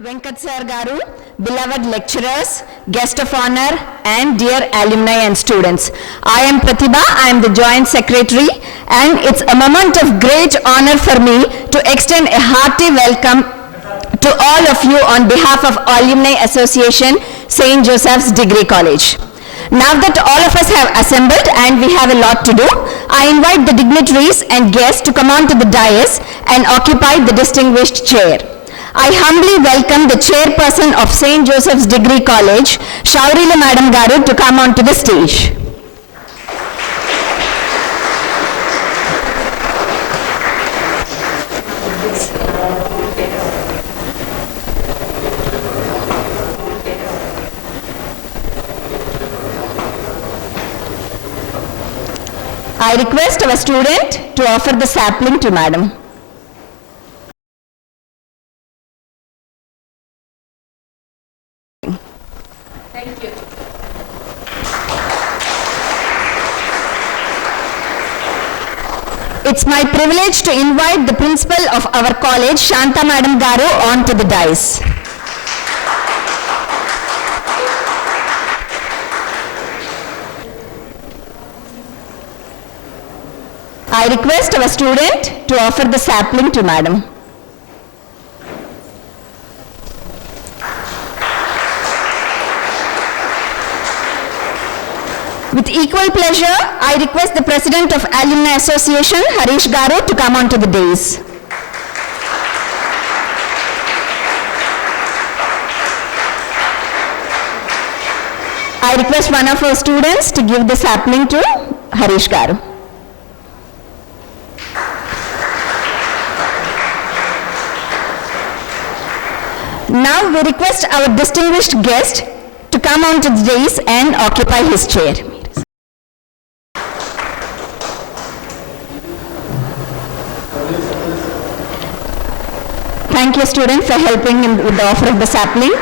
Venkat Sir Garu, beloved lecturers, guest of honor, and dear alumni and students. I am Pratibha, I am the Joint Secretary, and it's a moment of great honor for me to extend a hearty welcome to all of you on behalf of Alumni Association, St. Joseph's Degree College. Now that all of us have assembled and we have a lot to do, I invite the dignitaries and guests to come on to the dais and occupy the distinguished chair. I humbly welcome the chairperson of St. Joseph's Degree College, Shaurila Madam Garu, to come on to the stage. I request our student to offer the sapling to Madam. Thank you. It's my privilege to invite the principal of our college, Shanta Madam Garu, onto the dais. I request our student to offer the sapling to Madam. With equal pleasure, I request the President of Alumni Association, Harish Garu, to come on to the dais. I request one of our students to give the sapling to Harish Garu. Now we request our distinguished guest to come on to the dais and occupy his chair. Thank you, student, for helping with the offer of the sapling.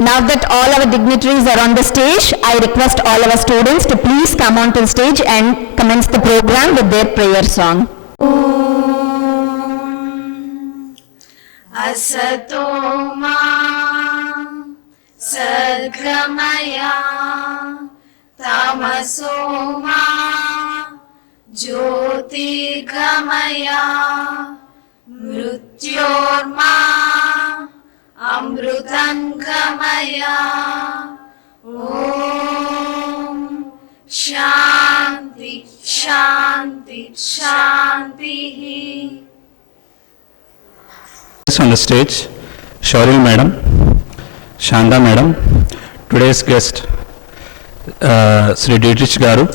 Now that all our dignitaries are on the stage, I request all our students to please come on to the stage and commence the program with their prayer song. Asato ma sadgamaya tamaso ma jyotirgamaya mrityorma amrutangamaya. Om Shanti Shanti Shanti. On the stage, Shauril Madam, Shanda Madam, today's guest, Sri Dietrich Garu,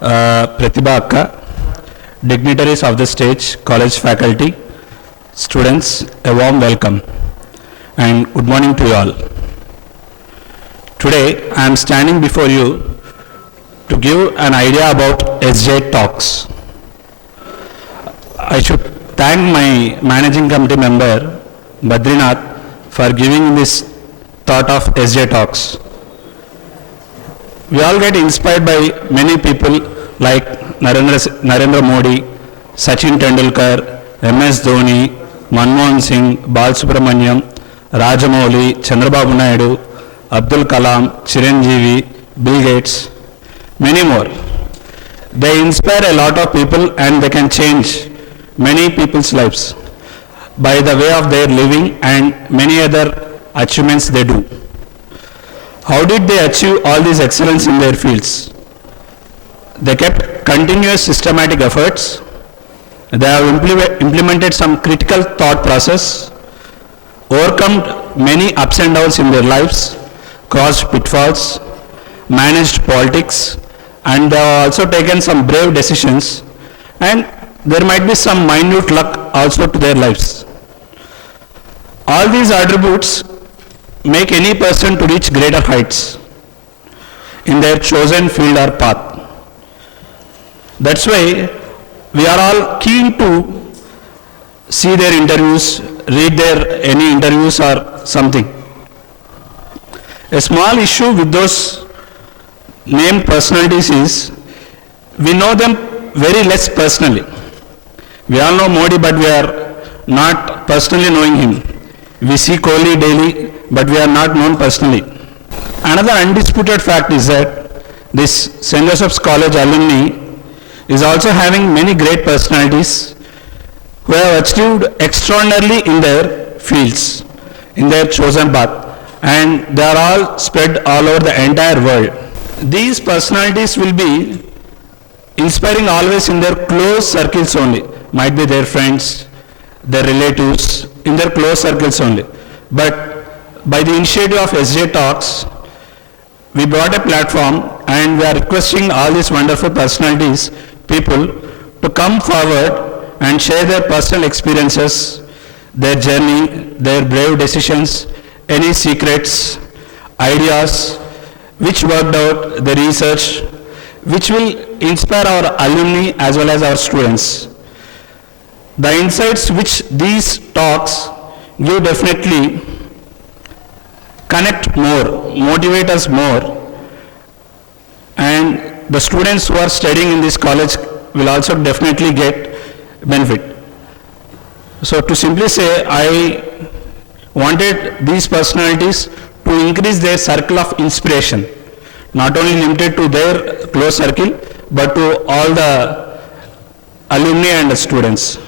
Pratibha Akka, dignitaries of the stage, college faculty, students, a warm welcome and good morning to you all. Today I am standing before you to give an idea about SJ Talks. I should thank my managing committee member Badrinath for giving this thought of SJ Talks. We all get inspired by many people like Narendra Modi, Sachin Tendulkar, MS Dhoni, Manmohan Singh, Balasubramaniam, Rajamouli, Chandrababu Naidu, Abdul Kalam, Chiranjeevi, Bill Gates, many more. They inspire a lot of people and they can change many people's lives by the way of their living and many other achievements they do. How did they achieve all this excellence in their fields? They kept continuous systematic efforts. They have implemented some critical thought process, overcome many ups and downs in their lives, crossed pitfalls, managed politics, and they have also taken some brave decisions, and there might be some minute luck also to their lives. All these attributes make any person to reach greater heights in their chosen field or path. That's why we are all keen to see their interviews, read their any interviews or something. A small issue with those named personalities is we know them very less personally. We all know Modi, but we are not personally knowing him. We see Kohli daily, but we are not known personally. Another undisputed fact is that this St. Joseph's College alumni is also having many great personalities who have achieved extraordinarily in their fields, in their chosen path, and they are all spread all over the entire world. These personalities will be inspiring always in their close circles only, might be their friends, their relatives, in their close circles only. But by the initiative of SJ Talks, we brought a platform and we are requesting all these wonderful personalities, people, to come forward and share their personal experiences, their journey, their brave decisions, any secrets, ideas, which worked out, the research, which will inspire our alumni as well as our students. The insights which these talks give definitely connect more, motivate us more, and the students who are studying in this college will also definitely get benefit. So to simply say, I wanted these personalities to increase their circle of inspiration, not only limited to their close circle, but to all the alumni and the students.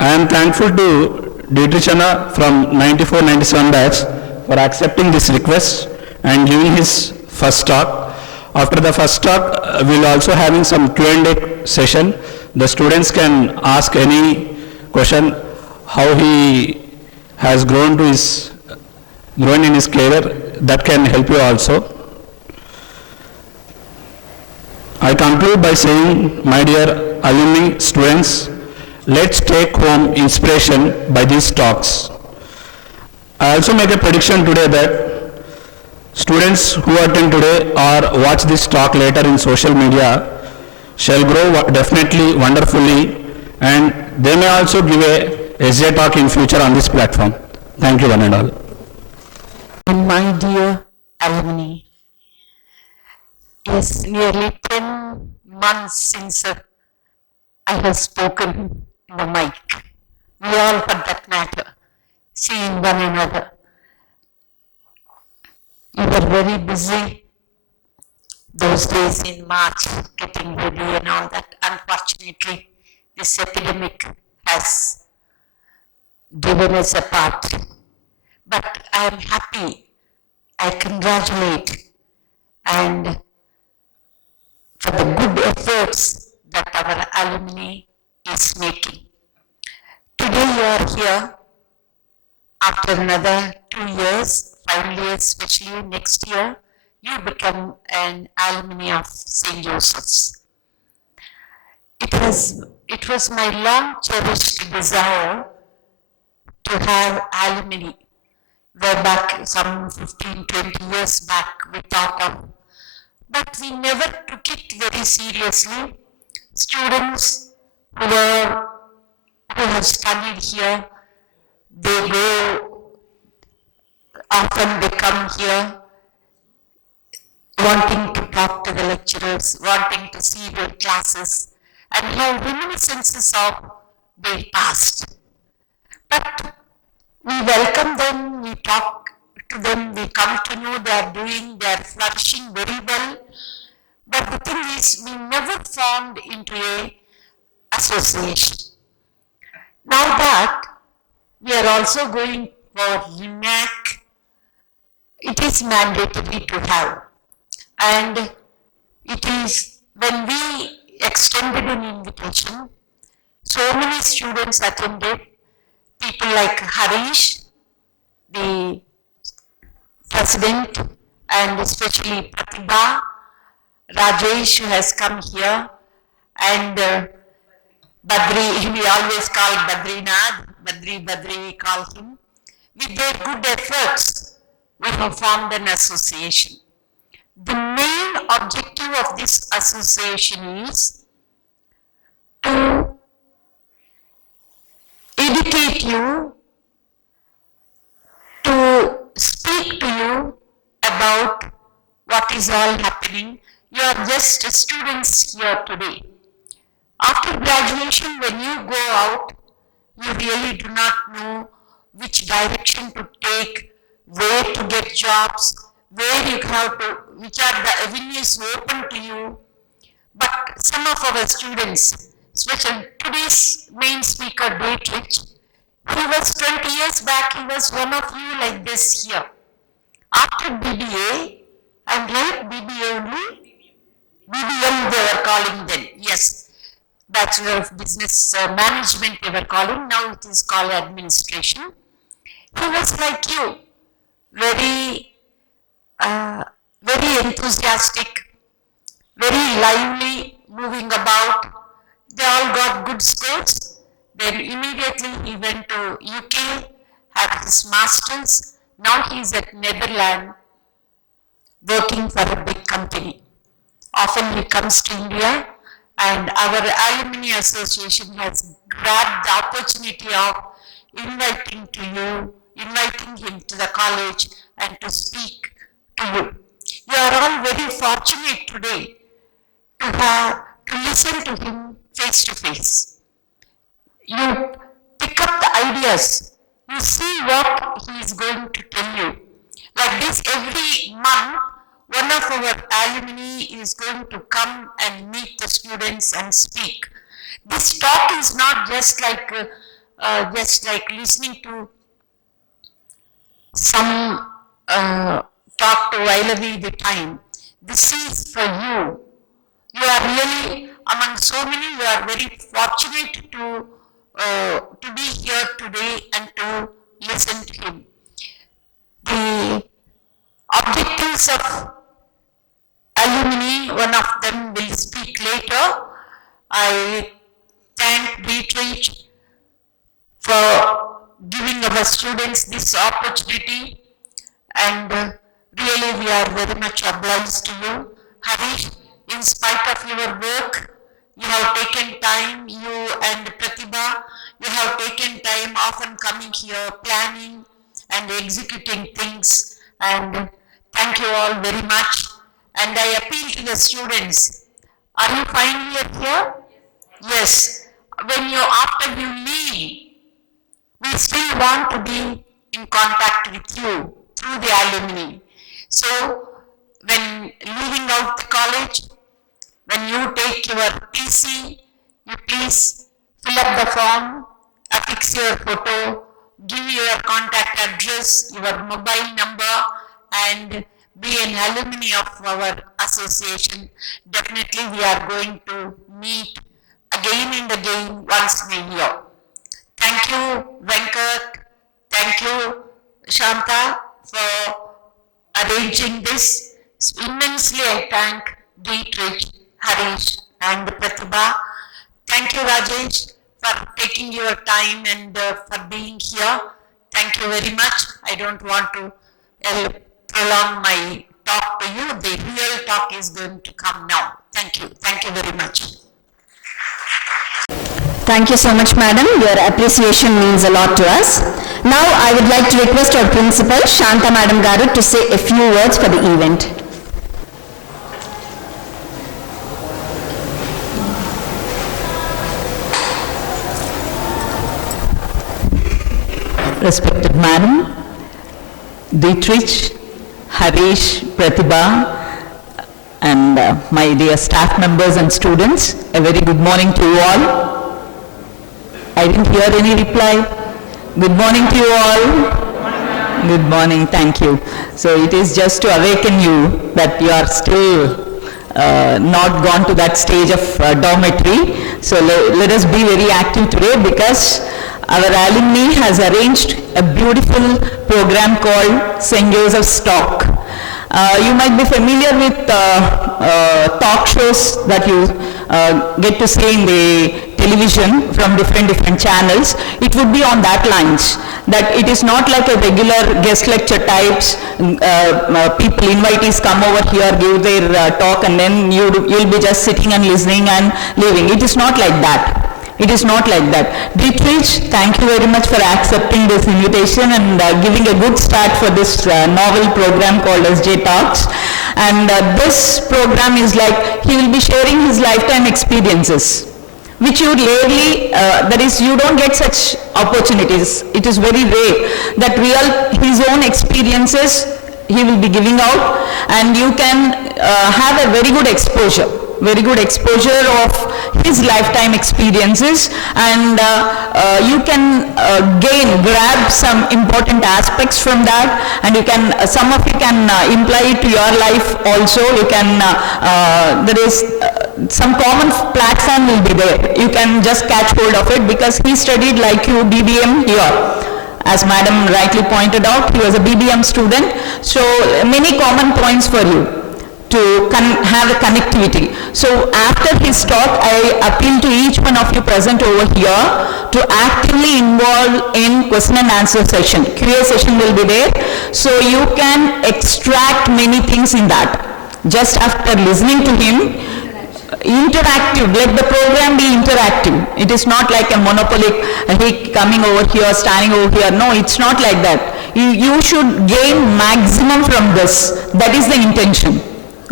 I am thankful to Dietrich Anna from 94-97 batch for accepting this request and giving his first talk. After the first talk, we will also having some Q&A session. The students can ask any question, how he has grown in his career, that can help you also. I conclude by saying, my dear alumni, students, let's take home inspiration by these talks. I also make a prediction today that students who attend today or watch this talk later in social media shall grow definitely wonderfully, and they may also give a SJ talk in future on this platform. Thank you one and all. And my dear alumni, it's nearly 10 months since I have spoken in the mic. We all, for that matter, seeing one another. You were very busy those days in March, getting ready and all that. Unfortunately, this epidemic has driven us apart. But I am happy, I congratulate, and for the good efforts that our alumni is making. Today you are here after another 2 years, finally especially next year, you become an alumni of St. Joseph's. It was my long cherished desire to have alumni. Way back some 15-20 years back we thought of, but we never took it very seriously. Students who have studied here, they go, often they come here wanting to talk to the lecturers, wanting to see their classes and have reminiscences of their past. But we welcome them, we talk to them, we come to know they are flourishing very well. But the thing is, we never formed into a association. Now that we are also going for RIMAC, it is mandatory to have. And it is, when we extended an invitation, so many students attended, people like Harish, the president, and especially Pratibha, Rajesh, who has come here, and Badri, we always call Badrinath, Badri we call him. With their good efforts, we have formed an association. The main objective of this association is to educate you, to you about what is all happening. You are just students here today. After graduation, when you go out, you really do not know which direction to take, where to get jobs, where you have to, which are the avenues open to you. But some of our students, especially today's main speaker, Dietrich, he was 20 years back, he was one of you like this here. After BBA, and right, BBA only? BBM they were calling then, yes. Bachelor of Business Management they were calling, now it is called Administration. He was like you, very enthusiastic, very lively, moving about. They all got good scores. Then immediately he went to UK, had his masters. Now he is at Netherlands, working for a big company. Often he comes to India, and our Alumni Association has grabbed the opportunity of inviting him to the college and to speak to you. You are all very fortunate today to listen to him face to face. You pick up the ideas, you see what he is going to tell you. Like this, every month, one of our alumni is going to come and meet the students and speak. This talk is not just like listening to some talk to while away the time. This is for you. You are really among so many. You are very fortunate to be here today and to listen to him. The objectives of alumni, one of them will speak later. I thank Dietrich for giving our students this opportunity, and really we are very much obliged to you. Harish, in spite of your work, you have taken time, you and Pratibha, you have taken time often coming here, planning and executing things, and thank you all very much. And I appeal to the students, are you finally here? Yes. When you, after you leave, we still want to be in contact with you through the alumni. So, when leaving out the college, when you take your PC, you please fill up the form, affix your photo, give your contact address, your mobile number, and be an alumni of our association. Definitely we are going to meet again and again once in a year. Thank you, Venkat. Thank you, Shanta, for arranging this. Immensely I thank Dietrich, Harish, and Pratibha. Thank you, Rajesh, for taking your time and for being here. Thank you very much. I don't want to prolong my talk to you. The real talk is going to come now. Thank you. Thank you very much. Thank you so much, madam. Your appreciation means a lot to us. Now, I would like to request our principal, Shanta Madam Garu, to say a few words for the event. Respected Madam, Dietrich, Harish, Pratibha, and my dear staff members and students, a very good morning to you all. I didn't hear any reply. Good morning to you all. Good morning, thank you. So it is just to awaken you that you are still not gone to that stage of dormitory. So let us be very active today, because our alumni has arranged a beautiful program called St. Joseph's Talk. You might be familiar with talk shows that you get to see in the television from different channels. It would be on that lines, that it is not like a regular guest lecture types, people, invitees come over here, give their talk, and then you'll be just sitting and listening and leaving. It is not like that. It is not like that. Dietrich, thank you very much for accepting this invitation and giving a good start for this novel program called SJ Talks. And this program is like, he will be sharing his lifetime experiences, which you rarely, you don't get such opportunities. It is very rare that his own experiences he will be giving out, and you can have a very good exposure of his lifetime experiences, and you can grab some important aspects from that, and you can, some of you can imply it to your life also. You can, there is some common platform will be there. You can just catch hold of it, because he studied like you BBM here. As Madam rightly pointed out, he was a BBM student, so many common points for you to have a connectivity. So after his talk, I appeal to each one of you present over here to actively involve in question and answer session. QA session will be there, so you can extract many things in that. Just after listening to him, interactive, let the program be interactive. It is not like a monopoly, he coming over here, standing over here. No, it's not like that. You should gain maximum from this. That is the intention.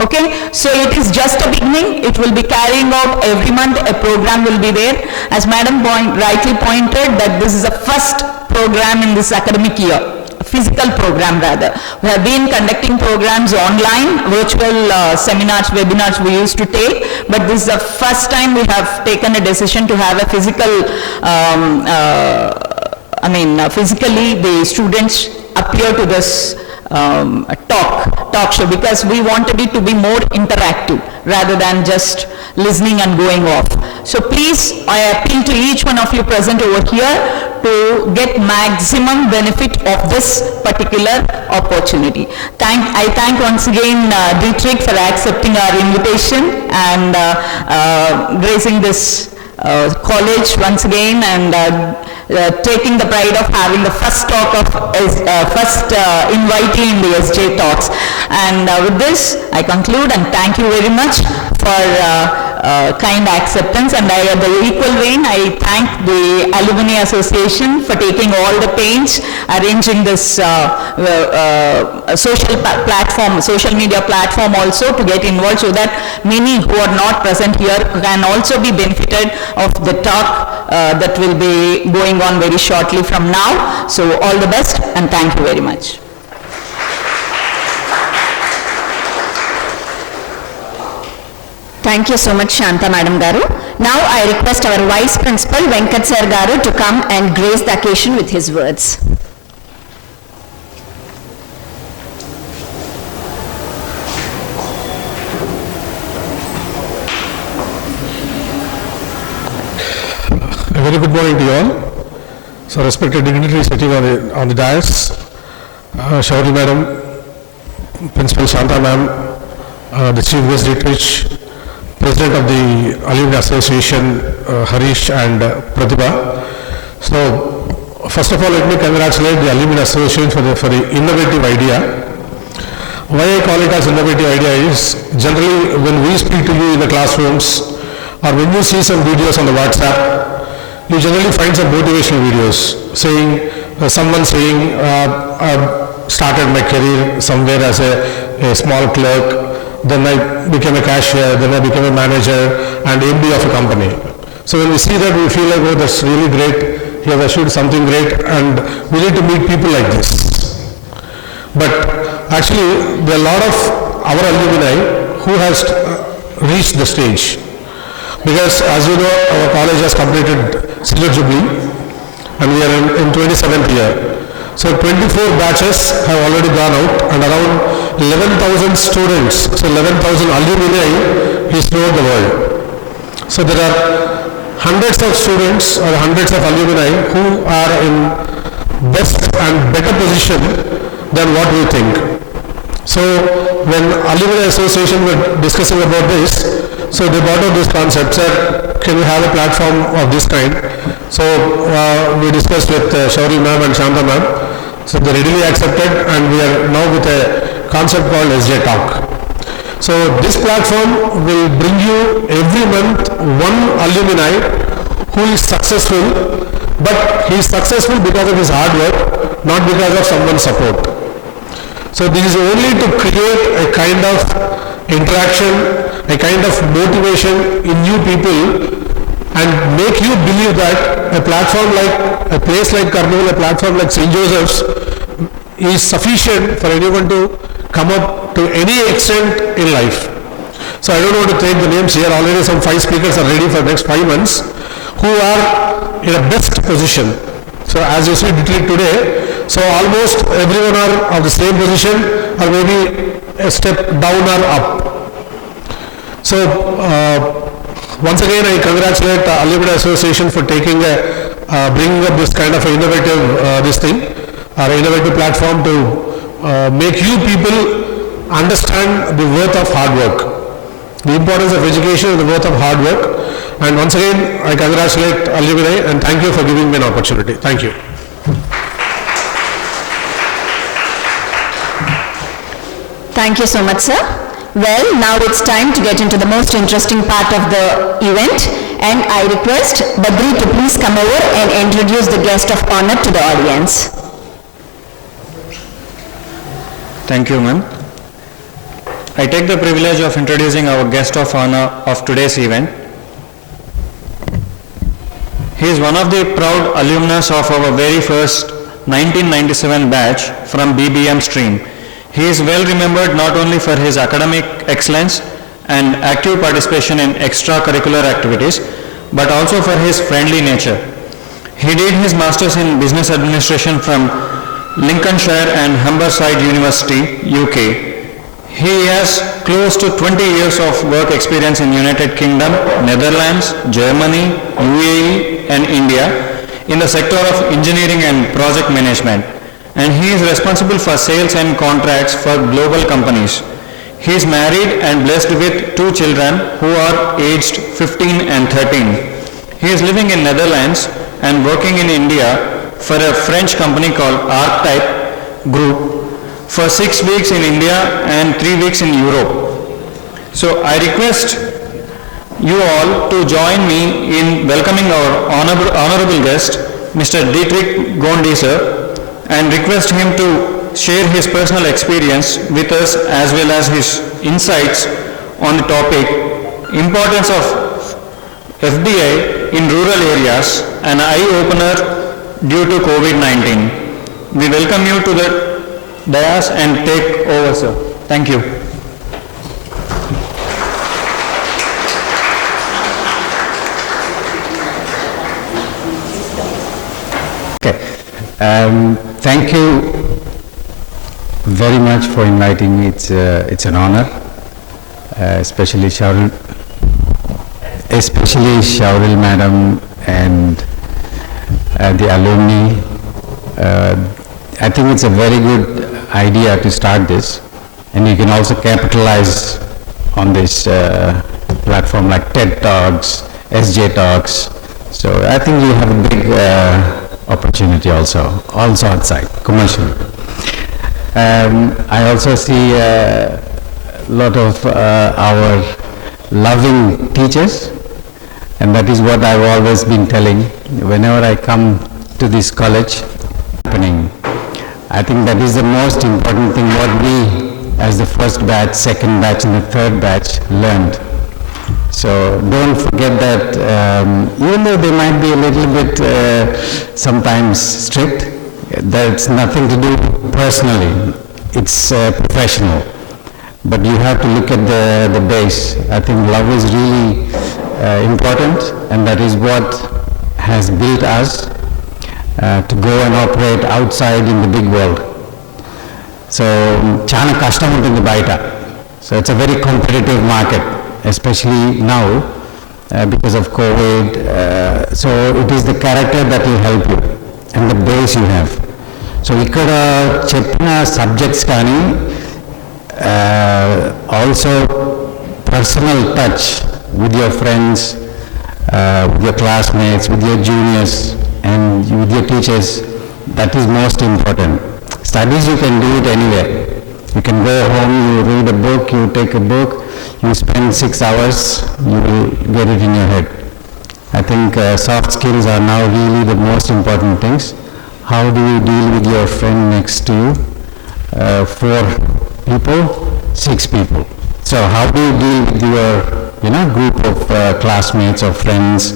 Okay, so it is just a beginning. It will be carrying out every month. A program will be there. As Madam rightly pointed, that this is the first program in this academic year. Physical program rather. We have been conducting programs online, virtual seminars, webinars we used to take, but this is the first time we have taken a decision to have a physical, physically the students appear to this talk show, because we wanted it to be more interactive rather than just listening and going off. So please, I appeal to each one of you present over here to get maximum benefit of this particular opportunity. I thank once again Dietrich for accepting our invitation and gracing this college once again, and taking the pride of having the first talk of first invitee in the SJ Talks. And with this, I conclude and thank you very much for kind acceptance. And at the equal vein, I thank the Alumni Association for taking all the pains, arranging this social media platform also to get involved, so that many who are not present here can also be benefited of the talk that will be going on very shortly from now. So all the best and thank you very much. Thank you so much, Shanta Madam Garu. Now I request our Vice Principal Venkat Sir Garu to come and grace the occasion with his words. A very good morning to you all. So, respected dignitaries sitting on the dais, Shauri Madam, Principal Shanta Ma'am, the Chief Guest Dietrich, President of the Alumni Association, Harish and Pratibha. So, first of all, let me congratulate the Alumni Association for the innovative idea. Why I call it as innovative idea is, generally when we speak to you in the classrooms, or when you see some videos on the WhatsApp, you generally find some motivational videos saying, someone saying, I started my career somewhere as a small clerk, then I became a cashier, then I became a manager and MD of a company. So when we see that, we feel like, oh, that's really great, he has achieved something great, and we need to meet people like this. But actually, there are a lot of our alumni who has reached the stage. Because as you know, our college has completed Silver Jubilee and we are in 27th year. So 24 batches have already gone out and around 11,000 students, so 11,000 alumni is throughout the world. So there are hundreds of students or hundreds of alumni who are in best and better position than what we think. So when Alumni Association were discussing about this, so they brought up this concept, sir, can we have a platform of this kind? So we discussed with Shauri ma'am and Shanta ma'am. So they readily accepted, and we are now with a concept called SJ Talk. So this platform will bring you every month one alumni who is successful, but he is successful because of his hard work, not because of someone's support. So this is only to create a kind of interaction, a kind of motivation in you people, and make you believe that a platform like, a place like Kurnool, a platform like St. Joseph's is sufficient for anyone to come up to any extent in life. So I don't want to take the names here. Already some 5 speakers are ready for the next 5 months who are in a best position. So as you see today, so almost everyone are of the same position or maybe a step down or up. So once again I congratulate the Alumni Association for taking bringing up this kind of innovative innovative platform to make you people understand the worth of hard work, the importance of education and the worth of hard work. And once again, I congratulate Alumni and thank you for giving me an opportunity. Thank you. Thank you so much, sir. Well, now it's time to get into the most interesting part of the event, and I request Badri to please come over and introduce the guest of honor to the audience. Thank you, ma'am. I take the privilege of introducing our guest of honor of today's event. He is one of the proud alumnus of our very first 1997 batch from BBM stream. He is well remembered not only for his academic excellence and active participation in extracurricular activities, but also for his friendly nature. He did his Masters in Business Administration from Lincolnshire and Humberside University, UK. He has close to 20 years of work experience in United Kingdom, Netherlands, Germany, UAE and India in the sector of engineering and project management. And he is responsible for sales and contracts for global companies. He is married and blessed with 2 children who are aged 15 and 13. He is living in Netherlands and working in India for a French company called Archetype Group for 6 weeks in India and 3 weeks in Europe. So I request you all to join me in welcoming our honorable guest, Mr. Dietrich Gondi sir, and request him to share his personal experience with us as well as his insights on the topic, importance of FDI in rural areas, an eye-opener due to COVID-19. We welcome you to the dais and take over, sir. Thank you. Okay. Thank you very much for inviting me. It's an honor, especially Shauril madam and the alumni. I think it's a very good idea to start this, and you can also capitalize on this platform like TED Talks, SJ Talks. So I think you have a big opportunity also outside, commercially. I also see a lot of our loving teachers, and that is what I've always been telling. Whenever I come to this college, happening, I think that is the most important thing what we as the first batch, second batch and the third batch learned. So don't forget that even though they might be a little bit sometimes strict, that's nothing to do personally, it's professional. But you have to look at the base. I think love is really important, and that is what has built us to go and operate outside in the big world. So చాలా కష్టం ఉంటుంది బయట. So it's a very competitive market, especially now because of COVID. So it is the character that will help you and the base you have. So ఇక్కడ చెప్పిన subjects కానీ also personal touch with your friends, with your classmates, with your juniors and with your teachers, that is most important. Studies you can do it anywhere. You can go home, you read a book, you take a book, you spend 6 hours, you will get it in your head. I think soft skills are now really the most important things. How do you deal with your friend next to you? 4 people, 6 people. So how do you deal with your, group of classmates or friends?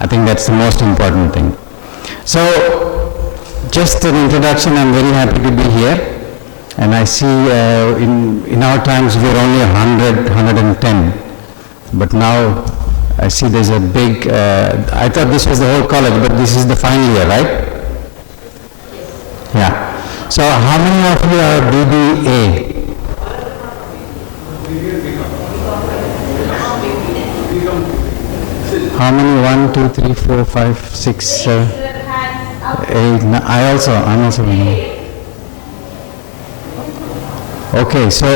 I think that's the most important thing. So, just an introduction, I'm very happy to be here. And I see in our times we were only 100, 110. But now I see there's a big, I thought this was the whole college, but this is the final year, right? Yeah. So how many of you are BBA? How many? 1, 2, 3, 4, 5, 6, 7, 8, 9. I'm also BBA. Okay, so,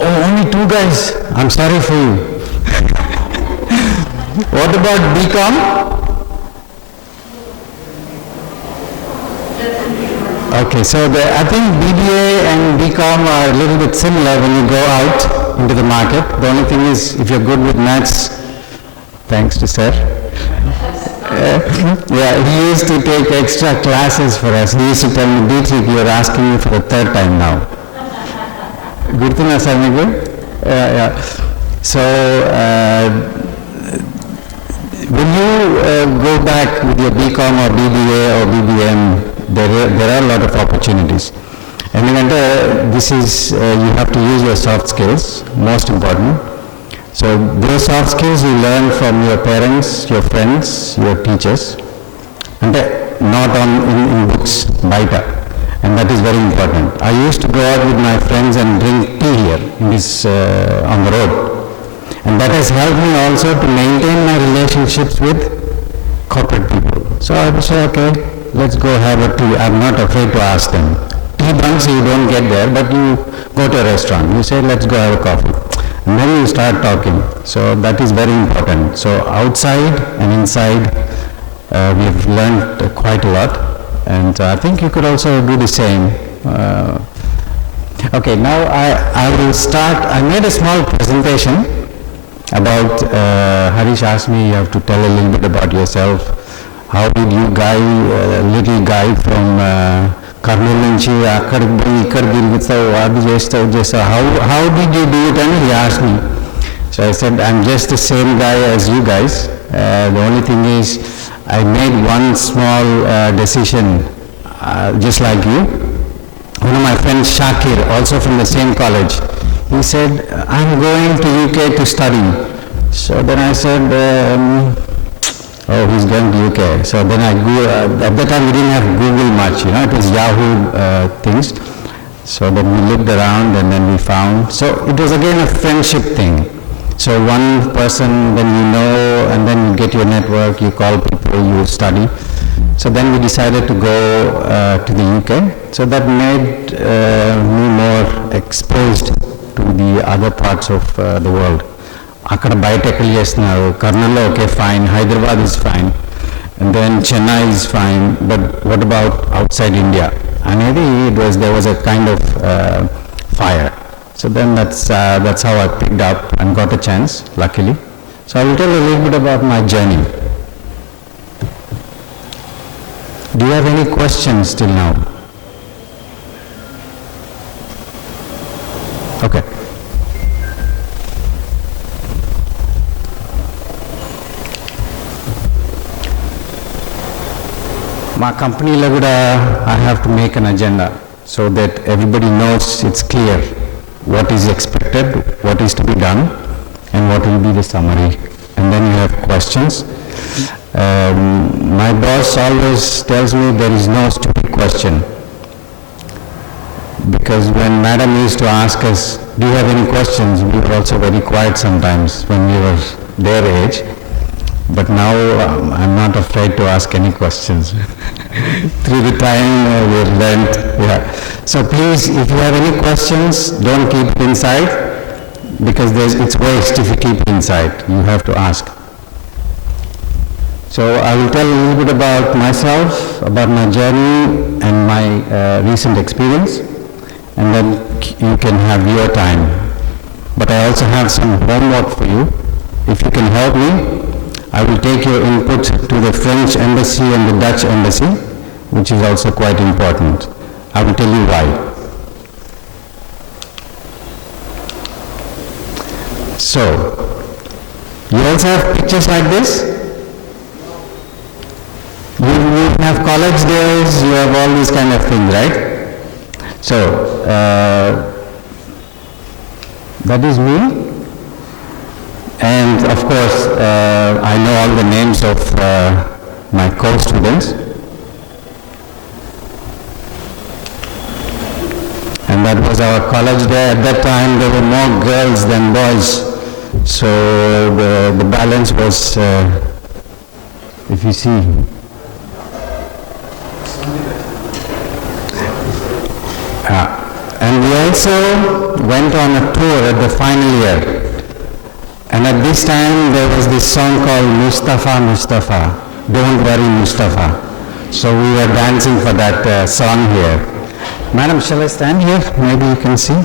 only 2 guys. I'm sorry for you. What about BCom? Okay, so I think BBA and BCom are a little bit similar when you go out into the market. The only thing is, if you're good with maths, thanks to sir. Yeah, he used to take extra classes for us. He used to tell me, Dietrich, you're asking me for the 3rd time now. Good thing, sir, yeah. So, when you go back with your BCom or BBA or BBM, there are a lot of opportunities. And this is, you have to use your soft skills, most important. So those soft skills you learn from your parents, your friends, your teachers, and not in books, baita. And that is very important. I used to go out with my friends and drink tea here on the road. And that has helped me also to maintain my relationships with corporate people. So I would say, okay, let's go have a tea. I'm not afraid to ask them. Tea bunks you don't get there, but you go to a restaurant. You say, let's go have a coffee. And then you start talking. So that is very important. So outside and inside, we've learned quite a lot. And I think you could also do the same. Okay, now I will start. I made a small presentation about, Harish asked me, you have to tell a little bit about yourself. How did you little guy from Karnool nunchi akkadiki poyi ikkada tirugutavu adu chestavu how did you do it? And he asked me. So I said, I'm just the same guy as you guys. The only thing is I made one small decision, just like you. One of my friends, Shakir, also from the same college, he said, I'm going to UK to study. So then I said, oh, he's going to UK. So then at that time we didn't have Google much, it was Yahoo things. So then we looked around and then we found, so it was again a friendship thing. So one person, then you know, and then you get your network, you call people, you study. So then we decided to go to the UK. So that made me more exposed to the other parts of the world. Akkada biotechal chestunnaru, Karnool okay fine, Hyderabad is fine, and then Chennai is fine, but what about outside India? Anedi there was a kind of fire. So then that's how I picked up and got a chance, luckily. So I will tell a little bit about my journey. Do you have any questions till now? Okay. My company I have to make an agenda so that everybody knows it's clear what is expected, what is to be done, and what will be the summary. And then you have questions. My boss always tells me there is no stupid question. Because when madam used to ask us, do you have any questions, we were also very quiet sometimes when we were their age. But now I'm not afraid to ask any questions. Through the time we've learned, yeah. So please, if you have any questions, don't keep it inside, because it's waste if you keep it inside. You have to ask. So I will tell a little bit about myself, about my journey and my recent experience, and then you can have your time. But I also have some homework for you. If you can help me, I will take your input to the French embassy and the Dutch embassy, which is also quite important. I will tell you why. So, you also have pictures like this? You have college days, you have all these kind of things, right? So, that is me. And of course, I know all the names of my co-students. And that was our college day. At that time, there were more girls than boys. So the balance was, if you see, and we also went on a tour at the final year. And at this time, there was this song called Mustafa, Mustafa, Don't Worry Mustafa. So we were dancing for that song here. Madam, shall I stand here? Maybe you can see.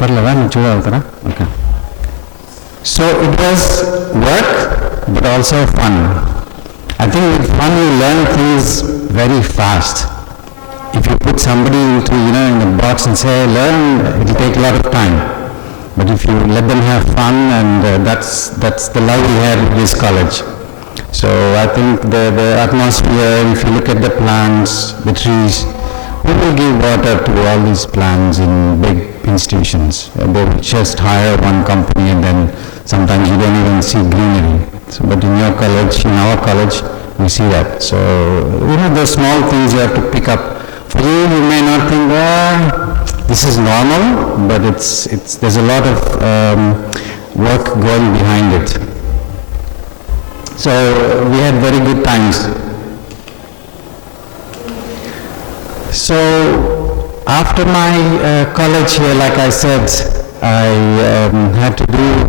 Okay. So it was work, but also fun. I think with fun you learn things very fast. If you put somebody into, in a box and say, learn, it will take a lot of time. But if you let them have fun, and that's the love we had with this college. So I think the atmosphere, if you look at the plants, the trees, who will give water to all these plants in big institutions? They will just hire one company and then sometimes you don't even see greenery. So, but in your college, in our college, we see that. So, the small things you have to pick up. For you, you may not think, this is normal, but there's a lot of work going behind it. So we had very good times. So after my college here, like I said, I had to do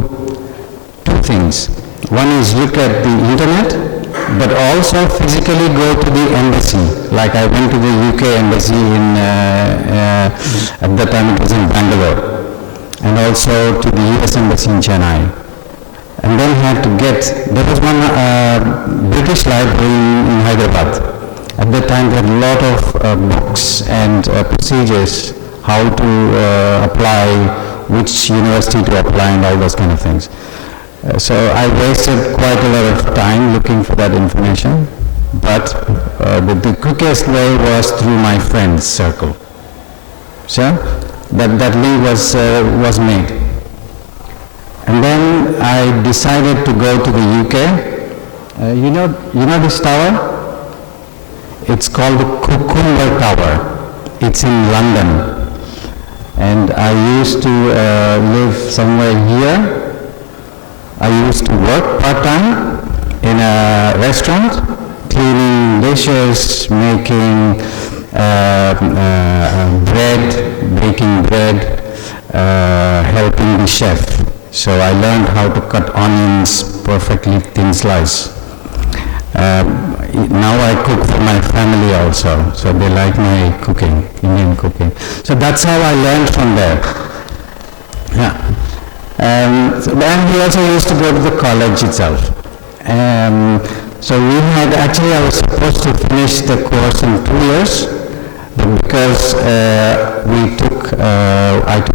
two things. One is look at the internet, but also physically go to the embassy. Like I went to the UK embassy at that time it was in Bangalore, and also to the US embassy in Chennai. And then had to there was one British library in Hyderabad. At that time there were a lot of books and procedures, how to apply, which university to apply and all those kind of things. So I wasted quite a lot of time looking for that information, but the quickest way was through my friends' circle. So that link was made. And then I decided to go to the UK. You know this tower? It's called the Cucumber Tower. It's in London. And I used to live somewhere here. I used to work part-time in a restaurant, cleaning dishes, making bread, baking bread, helping the chef. So I learned how to cut onions perfectly thin slice. Now I cook for my family also, so they like my cooking, Indian cooking. So that's how I learned from there. Yeah. And we also used to go to the college itself. So we had, actually I was supposed to finish the course in 2 years, but because I took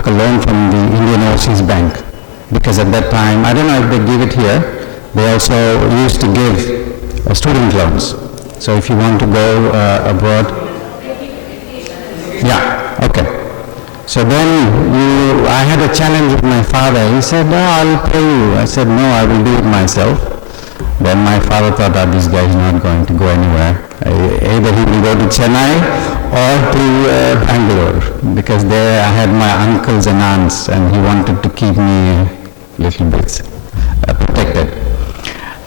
a loan from the Indian Overseas Bank, because at that time, I don't know if they give it here, they also used to give student loans. So if you want to go abroad, yeah, okay. So then I had a challenge with my father. He said, no, I'll pay you. I said, no, I will do it myself. Then my father thought that this guy is not going to go anywhere. Either he will go to Chennai or to Bangalore, because there I had my uncles and aunts and he wanted to keep me a little bit protected.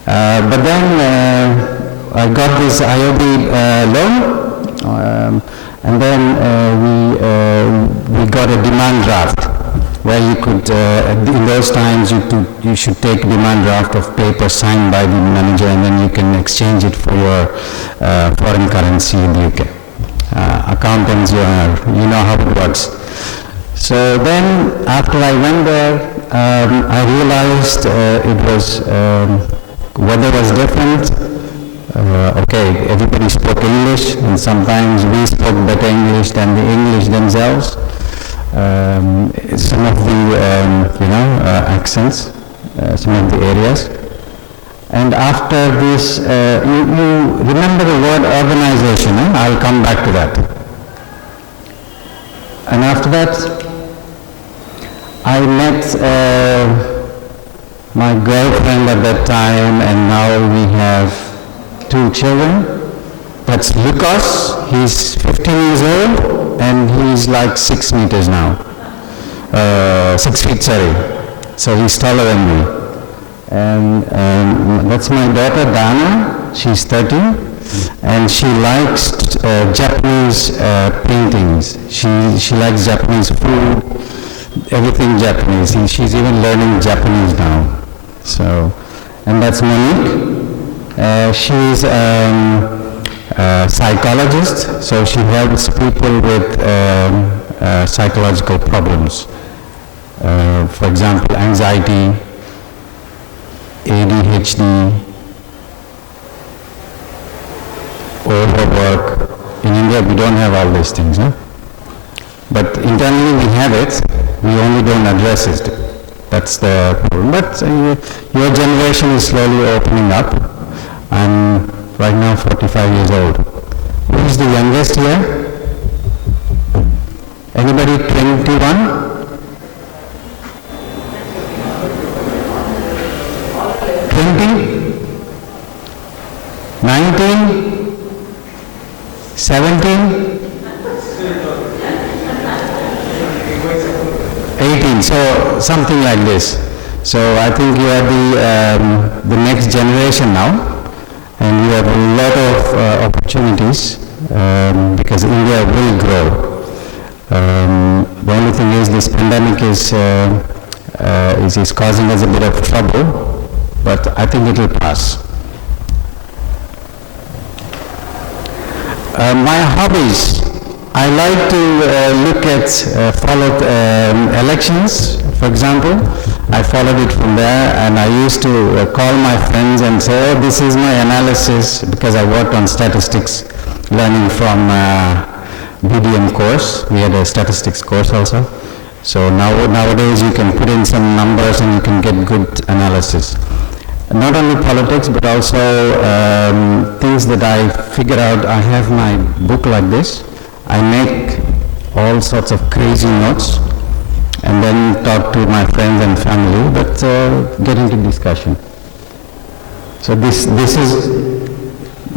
But then I got this IOB loan. And then we got a demand draft where you could, in those times you should take demand draft of paper signed by the manager, and then you can exchange it for your foreign currency in the UK. Accountants, you know how it works. So then after I went there, I realized it was, weather was different. Okay, everybody spoke English, and sometimes we spoke better English than the English themselves. Some of the, accents, some of the areas. And after this, you remember the word organization, I'll come back to that. And after that, I met my girlfriend at that time, and now we have 2 children. That's Lucas, he's 15 years old, and he's like 6 meters now. 6 feet, sorry. So he's taller than me. And that's my daughter Dana, she's 13, and she likes Japanese paintings. She likes Japanese food, everything Japanese. And she's even learning Japanese now. So, and that's Monique. She's a psychologist, so she helps people with psychological problems. For example, anxiety, ADHD, overwork. In India, we don't have all these things, but internally we have it. We only don't address it. That's the problem. But your generation is slowly opening up. I'm right now 45 years old. Who is the youngest here? Anybody 21? 20? 19? 17? 18, so something like this. So I think you are the next generation now, and you have a lot of opportunities because India will grow. The only thing is this pandemic is causing us a bit of trouble, but I think it will pass. My hobbies. I like to follow elections, for example. I followed it from there, and I used to call my friends and say, oh, this is my analysis, because I worked on statistics, learning from BDM course. We had a statistics course also. So nowadays you can put in some numbers and you can get good analysis. Not only politics, but also things that I figure out. I have my book like this. I make all sorts of crazy notes and then talk to my friends and family, but get into discussion. So this is,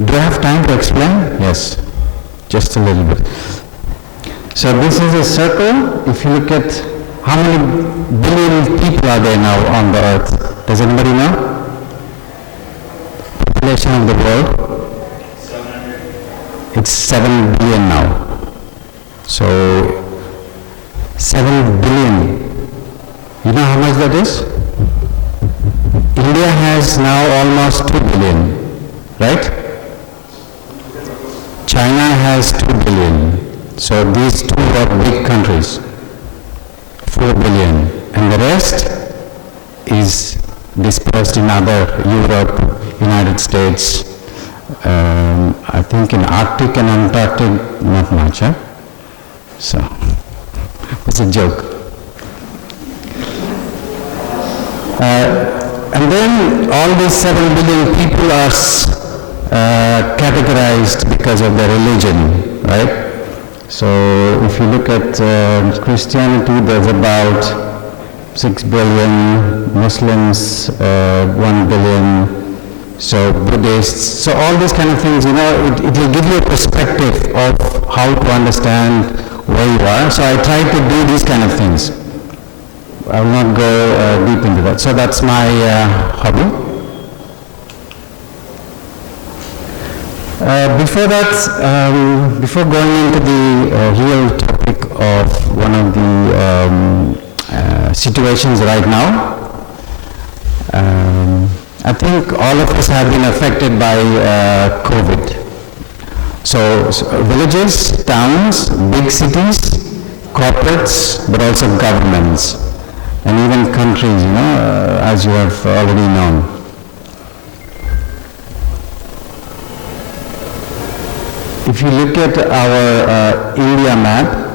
do I have time to explain? Yes, just a little bit. So this is a circle. If you look at how many billion people are there now on the earth, does anybody know? Population of the world? 700. It's 7 billion now. So 7 billion. You know how much that is? India has now almost 2 billion, right? China has 2 billion. So these two are big countries. 4 billion. And the rest is dispersed in other Europe, United States, I think in Arctic and Antarctic, not much, huh? So, it's a joke. And then all these 7 billion people are categorized because of their religion, right? So if you look at Christianity, there's about 6 billion, Muslims 1 billion, so Buddhists, so all these kind of things, you know, it will give you a perspective of how to understand where you are. So I try to do these kind of things. I will not go deep into that. So that's my hobby. Before that, before going into the real topic of one of the situations right now, I think all of us have been affected by COVID. So villages, towns, big cities, corporates, but also governments. and even countries, as you have already known. If you look at our India map,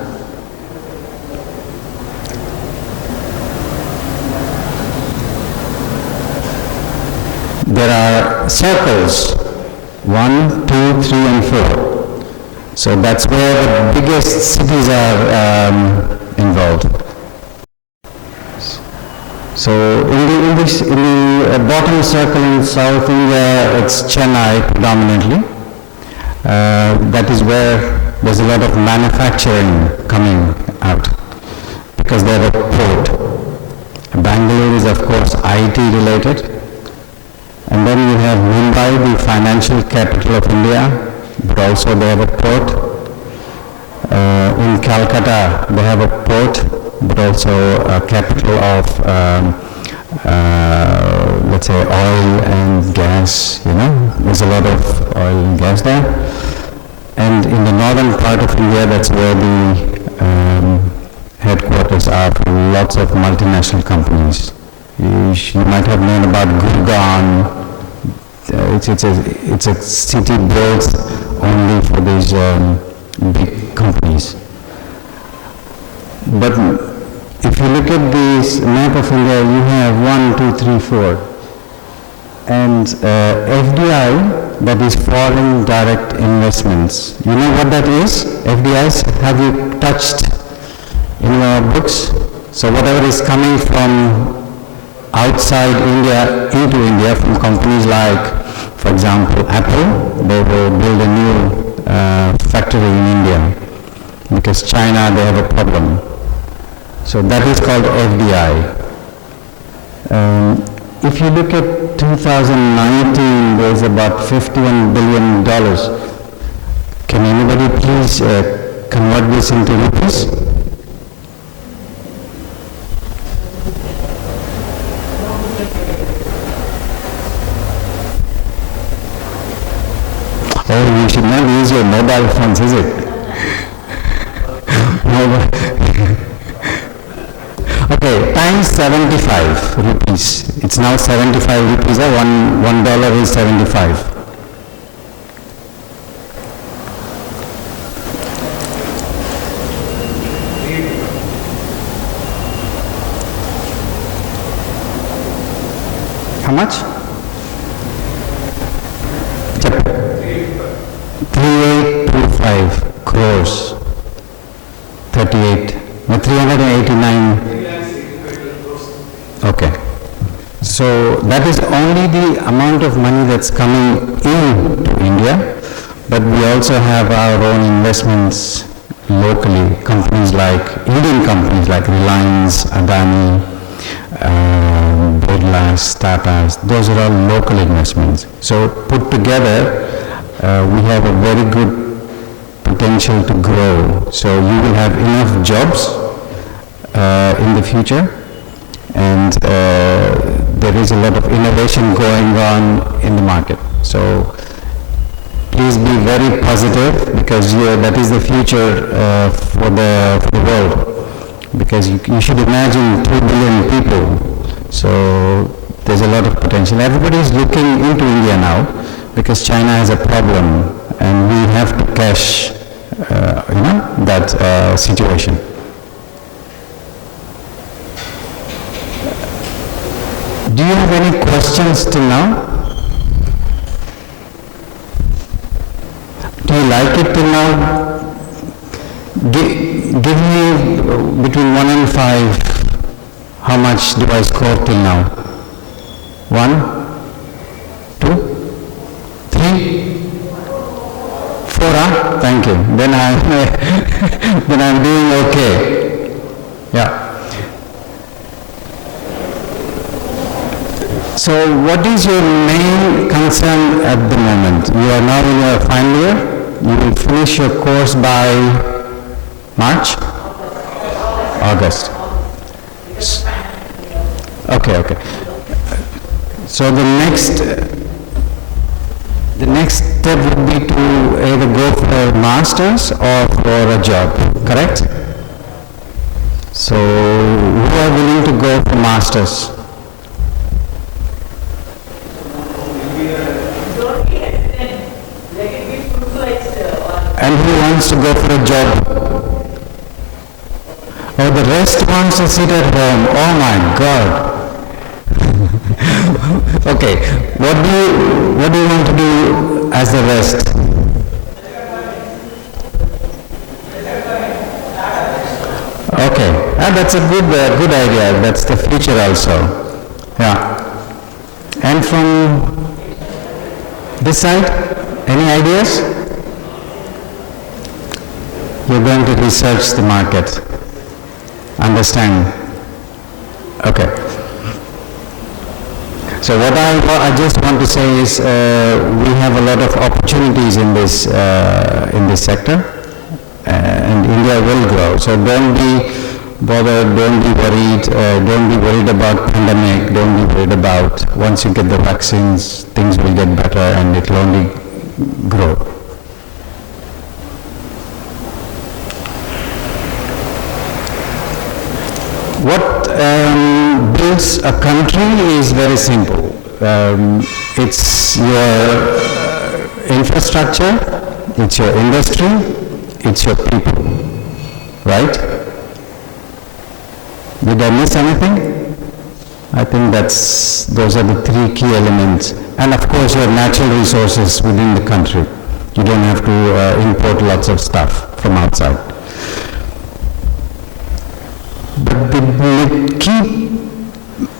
there are circles, 1, 2, 3 and 4. So that's where the biggest cities are involved. So in the bottom circle in South India, it's Chennai predominantly. That is where there's a lot of manufacturing coming out because they have a port. Bangalore is of course IT related. And then you have Mumbai, the financial capital of India, but also they have a port. In Calcutta, they have a port, but also a capital of, let's say, oil and gas, there's a lot of oil and gas there. And in the northern part of India, that's where the headquarters are for lots of multinational companies. You might have known about Gurgaon. It's a city built only for these big companies. But if you look at this map of India, you have 1, 2, 3, 4. And FDI, that is foreign direct investments. You know what that is? FDIs, have you touched in your books? So whatever is coming from outside India into India from companies like, for example, Apple, they will build a new factory in India because China, they have a problem. So that is called FDI. If you look at 2019, there's about $51 billion. Can anybody please convert this into rupees? Oh, you should not use your mobile phones, is it? Okay, times 75 rupees. It's now 75 rupees. $1 is 75. How much? 3825 crores. 389. Okay. So that is only the amount of money that's coming into India, but we also have our own investments locally. Companies like, Indian companies like Reliance, Adani, Birlas, Tatas, those are all local investments. So put together, we have a very good potential to grow. So you will have enough jobs in the future, and there is a lot of innovation going on in the market. So please be very positive, because that is the future for the world. Because you should imagine 2 billion people. So there's a lot of potential. Everybody is looking into India now because China has a problem, and we have to cash that situation. Do you have any questions till now? Do you like it till now? Give me between 1 and 5, how much do I score till now? 1, 2, 3, 4, huh? Thank you. Then I'm doing okay. Yeah. So what is your main concern at the moment? You are now in your final year. You will finish your course by March? August. Okay. So the next step would be to either go for a master's or for a job, correct? So who are willing to go masters? And who wants to go for a job? Oh, the rest wants to sit at home. Oh my God. Okay, what do you want to do as the rest? Okay, that's a good idea. That's the future also. Yeah. And from this side, any ideas? You're going to research the market. Understand? Okay. So what I just want to say is we have a lot of opportunities in this sector, and India will grow. So don't be bothered, don't be worried about pandemic, don't be worried about once you get the vaccines, things will get better and it will only grow. What builds a country is very simple. It's your infrastructure, it's your industry, it's your people, right? Did I miss anything? I think those are the three key elements. And of course your natural resources within the country. You don't have to import lots of stuff from outside. But the key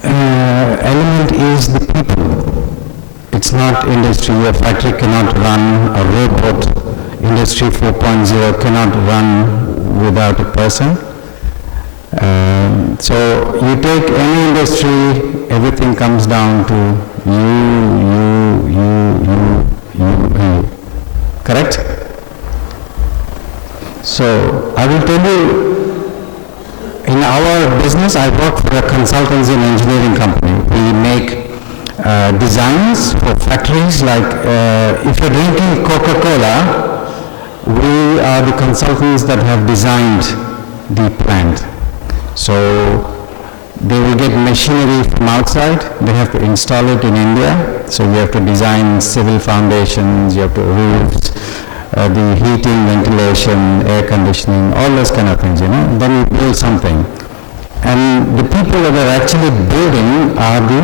element is the people. It's not industry. Your factory cannot run, a robot. Industry 4.0 cannot run without a person. So you take any industry, everything comes down to you. Correct? So I will tell you, in our business, I work for a consultancy and engineering company. We make designs for factories like, if you're drinking Coca-Cola, we are the consultants that have designed the plant. So they will get machinery from outside, they have to install it in India. So you have to design civil foundations, you have to roofs, the heating, ventilation, air conditioning, all those kind of things, Then you build something. And the people that are actually building are the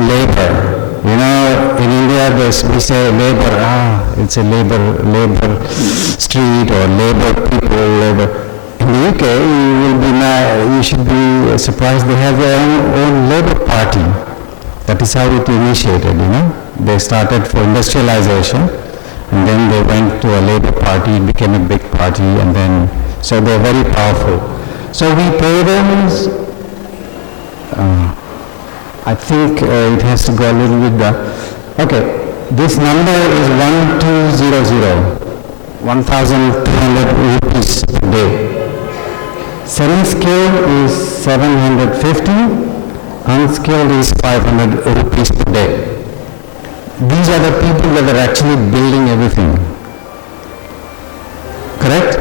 labor. In India we say labor, it's a labor street or labor people, labor. In the UK, you should be surprised they have their own labor party. That is how it initiated, They started for industrialization, and then they went to a labor party, it became a big party, and then, so they're very powerful. So we pay them, I think it has to go a little bit, okay, this number is 1200, 1,200 rupees per day. Semi-skilled is 750, unskilled is 500 rupees per day. These are the people that are actually building everything. Correct?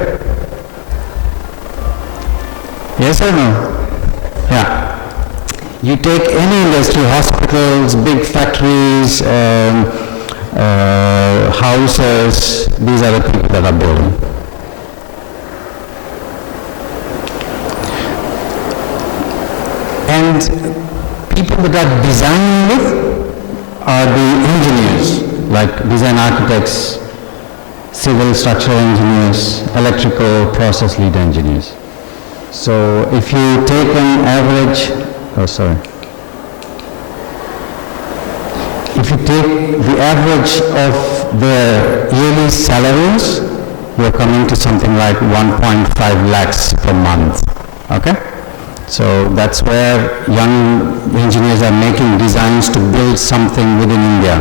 Yes or no? Yeah. You take any industry, hospitals, big factories, houses, these are the people that are building. And people that are designing with are the engineers, like design architects, civil structural engineers, electrical process lead engineers. So if you take an average, if you take the average of their yearly salaries, you're coming to something like 1.5 lakhs per month. Okay? So that's where young engineers are making designs to build something within India.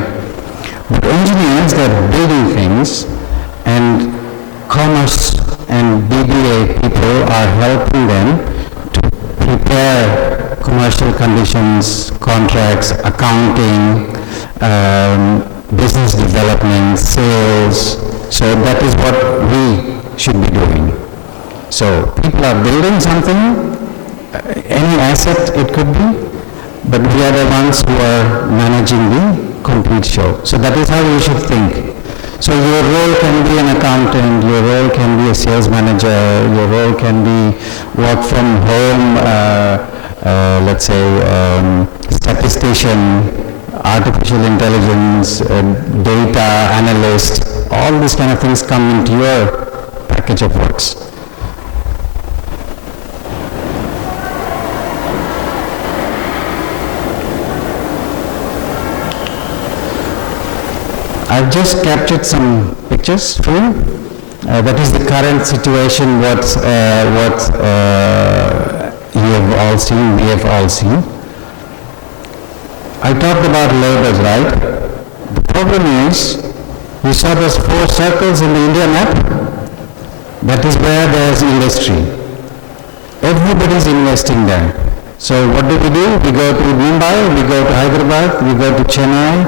But engineers, they're building things, and commerce and BBA people are helping them to prepare commercial conditions, contracts, accounting, business development, sales. So that is what we should be doing. So people are building something, any asset it could be, but we are the ones who are managing the complete show. So that is how you should think. So your role can be an accountant, your role can be a sales manager, your role can be work from home, let's say statistician, artificial intelligence, data analyst, all these kind of things come into your package of works. I've just captured some pictures for you. That is the current situation, what you have all seen, we have all seen. I talked about labors, right? The problem is, you saw those 4 circles in the India map? That is where there is industry. Everybody is investing there. So what do? We go to Mumbai, we go to Hyderabad, we go to Chennai,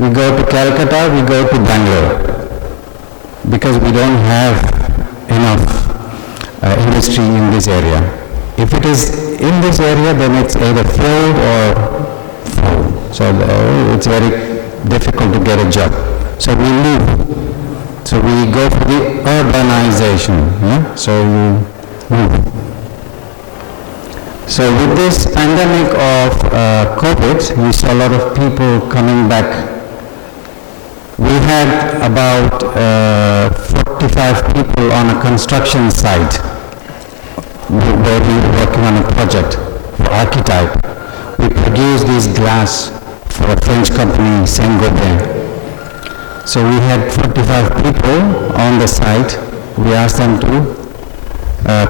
we go to Calcutta, we go to Bangalore. Because we don't have enough industry in this area. If it is in this area, then it's either filled or full. So it's very difficult to get a job. So we move. So we go for the urbanization. Yeah? So you move. So with this pandemic of COVID, we saw a lot of people coming back. We had about 45 people on a construction site where we were working on a project for Archetype. We produced this glass for a French company, Saint-Gobain. So we had 45 people on the site. We asked them to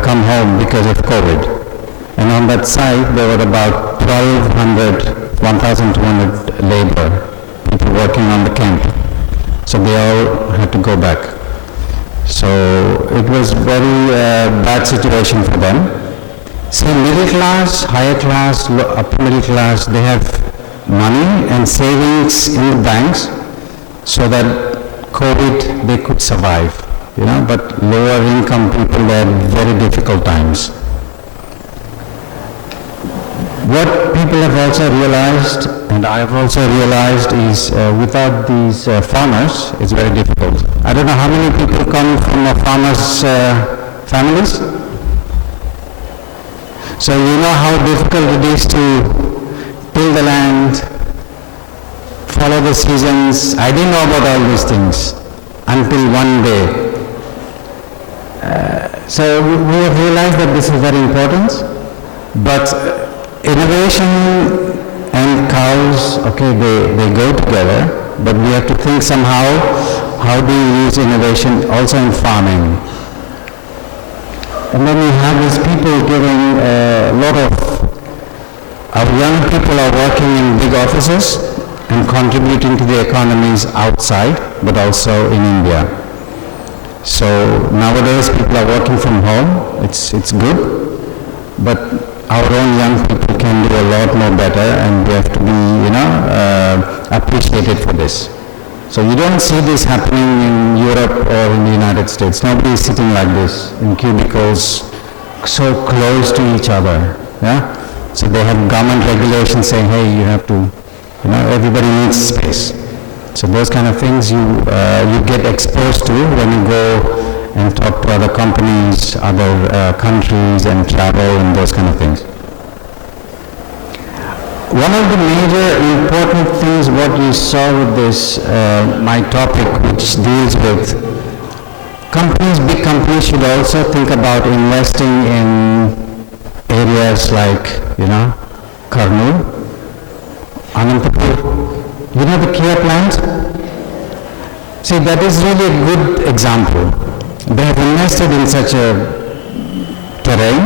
come home because of COVID. And on that site, there were about 1,200 labor people working on the camp. So they all had to go back. So it was very bad situation for them. So middle class, higher class, upper middle class, they have money and savings in the banks so that COVID they could survive, but lower income people, they had very difficult times. What people have also realized, and I have also realized, is without these farmers, it's very difficult. I don't know how many people come from farmers' families. So you know how difficult it is to till the land, follow the seasons. I didn't know about all these things until one day. So we have realized that this is very important, but innovation and cows, okay, they go together, but we have to think somehow, how do you use innovation also in farming? And then we have these people giving a lot of our young people are working in big offices and contributing to the economies outside, but also in India. So nowadays people are working from home, it's good, but our own young people can do a lot more better, and we have to be, appreciated for this. So you don't see this happening in Europe or in the United States. Nobody is sitting like this in cubicles so close to each other. Yeah? So they have government regulations saying, hey, you have to, everybody needs space. So those kind of things you get exposed to when you go and talk to other companies, other countries, and travel and those kind of things. One of the major important things what you saw with this, my topic, which deals with companies, big companies should also think about investing in areas like, Kurnool, Anantapur, the Kia plant. See, that is really a good example. They have invested in such a terrain,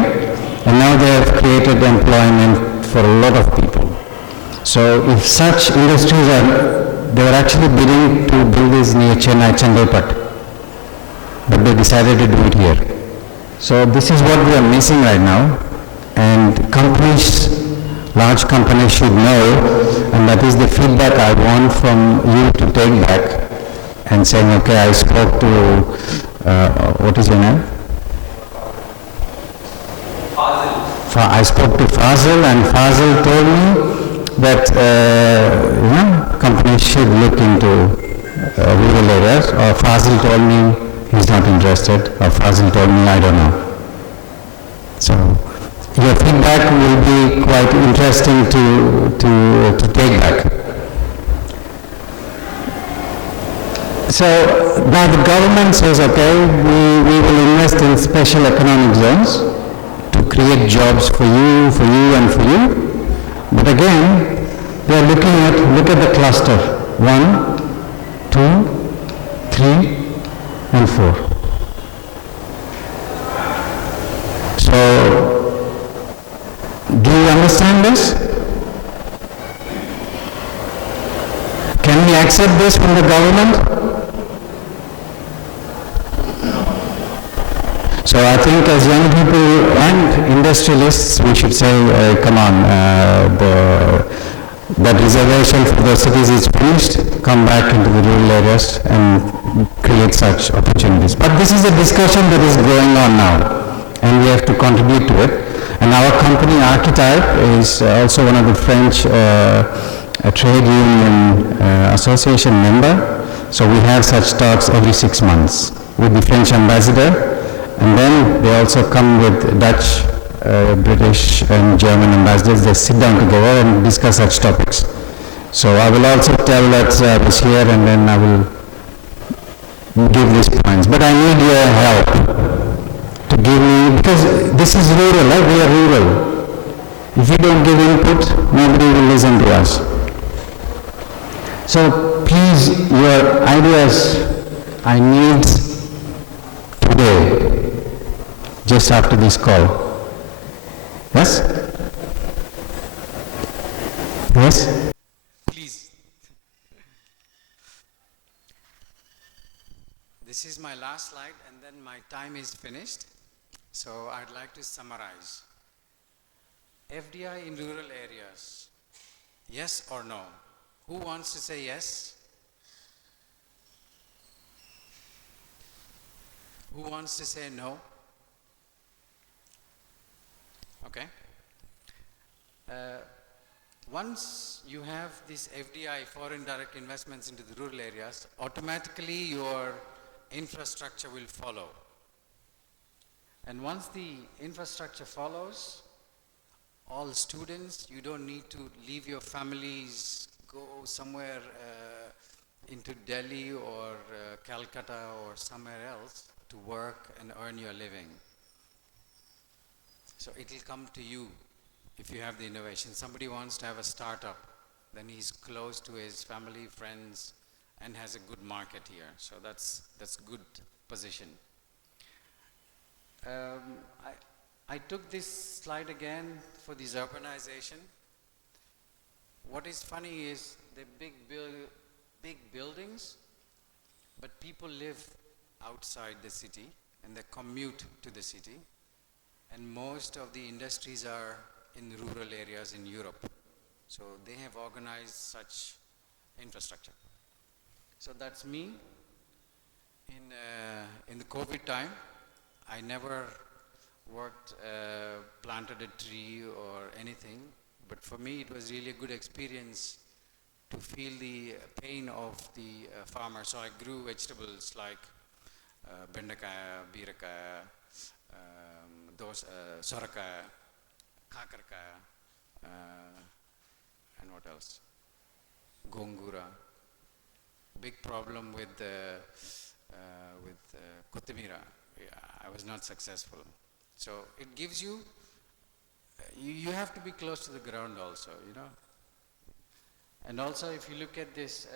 and now they have created employment for a lot of people. So if such industries they were actually bidding to build this near Chennai, Chengalpattu, but they decided to do it here. So this is what we are missing right now, and companies, large companies should know, and that is the feedback I want from you to take back, and saying, okay, I spoke to, what is your name? I spoke to Fazil, and Fazil told me that companies should look into rural areas. Or Fazil told me he's not interested, or Fazil told me I don't know. So your feedback will be quite interesting to take back. So now the government says, okay, we will invest in special economic zones to create jobs for you and for you. But again, they are look at the cluster, 1, 2, 3, and 4. So, do you understand this? Can we accept this from the government? So I think as young people and industrialists, we should say, come on, that reservation for the cities is finished, come back into the rural areas and create such opportunities. But this is a discussion that is going on now, and we have to contribute to it. And our company, Archetype, is also one of the French trade union association member. So we have such talks every 6 months with the French ambassador. And then they also come with Dutch, British and German ambassadors. They sit down together and discuss such topics. So I will also tell that I was here, and then I will give these points. But I need your help to give me, because this is rural, right? We are rural. If we don't give input, nobody will listen to us. So please, your ideas I need today, just after this call. Yes? Yes? Please. This is my last slide, and then my time is finished. So I'd like to summarize. FDI in rural areas, yes or no? Who wants to say yes? Who wants to say no? Okay. Once you have this FDI, foreign direct investments into the rural areas, automatically your infrastructure will follow. And once the infrastructure follows, all students, you don't need to leave your families, go somewhere into Delhi or Calcutta or somewhere else to work and earn your living. So it will come to you if you have the innovation. Somebody wants to have a startup, then he's close to his family, friends, and has a good market here. So that's good position. I took this slide again for this urbanization. What is funny is the big buildings, but people live outside the city and they commute to the city. And most of the industries are in rural areas in Europe. So they have organized such infrastructure. So that's me. In the COVID time, I never worked, planted a tree or anything, but for me it was really a good experience to feel the pain of the farmer. So I grew vegetables like bendakaya, birakaya, sorakaya, kakarkaya, and what else? Gongura. Big problem with kotimira. I was not successful. So it gives you, you have to be close to the ground also, you know. And also if you look at this,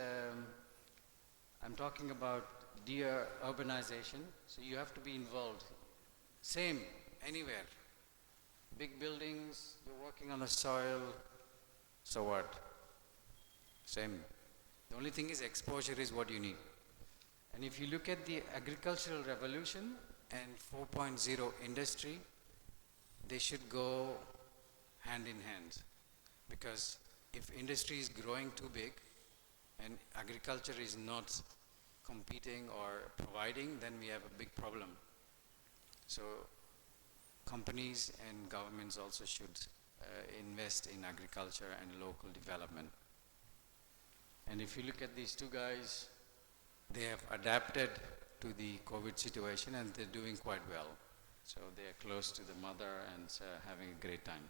I'm talking about de-urbanization, so you have to be involved. Same, anywhere. Big buildings, you're working on the soil, so what? Same. The only thing is exposure is what you need. And if you look at the agricultural revolution and 4.0 industry, they should go hand in hand. Because if industry is growing too big and agriculture is not competing or providing, then we have a big problem. So companies and governments also should invest in agriculture and local development. And if you look at these two guys, they have adapted to the COVID situation and they're doing quite well. So they are close to the mother and having a great time.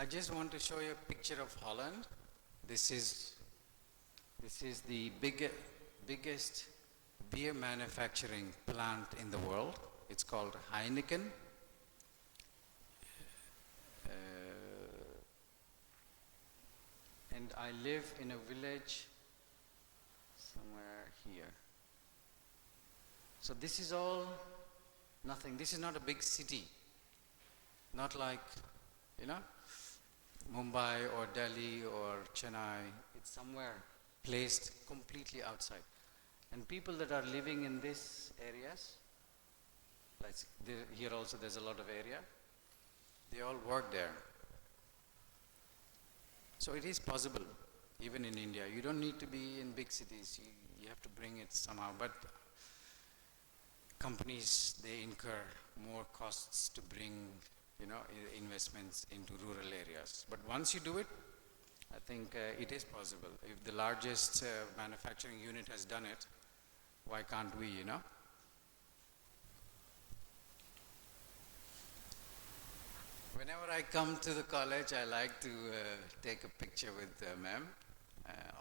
I just want to show you a picture of Holland. This is the biggest beer manufacturing plant in the world. It's called Heineken. And I live in a village somewhere here. So this is all nothing. This is not a big city. Not like, Mumbai or Delhi or Chennai. It's somewhere placed completely outside. And people that are living in these areas, like here also there's a lot of area, they all work there. So it is possible, even in India. You don't need to be in big cities. You have to bring it somehow. But companies, they incur more costs to bring, investments into rural areas. But once you do it, I think it is possible. If the largest manufacturing unit has done it, why can't we, Whenever I come to the college, I like to take a picture with ma'am.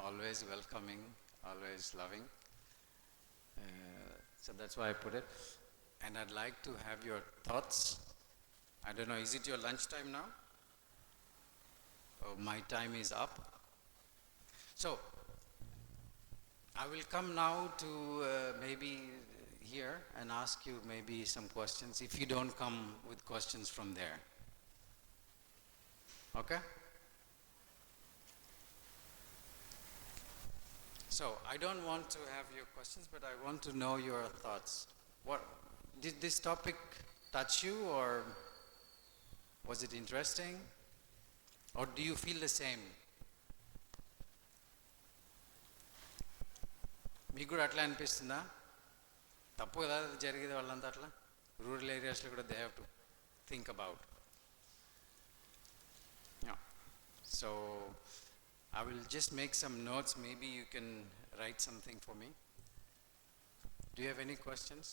Always welcoming, always loving. So that's why I put it. And I'd like to have your thoughts. I don't know, is it your lunchtime now? Oh, my time is up. So, I will come now to maybe here and ask you maybe some questions, if you don't come with questions from there. Okay? So, I don't want to have your questions, but I want to know your thoughts. What did this topic touch you, or was it interesting? Or do you feel the same? మీకు కూడా అట్లా అనిపిస్తుందా? తప్పు కదా జరిగేది వాళ్ళంతా అట్లా rural ఏరియాస్లో కూడా they have to think about. So I will just make some notes. Maybe you can write something for me. Do you have any questions?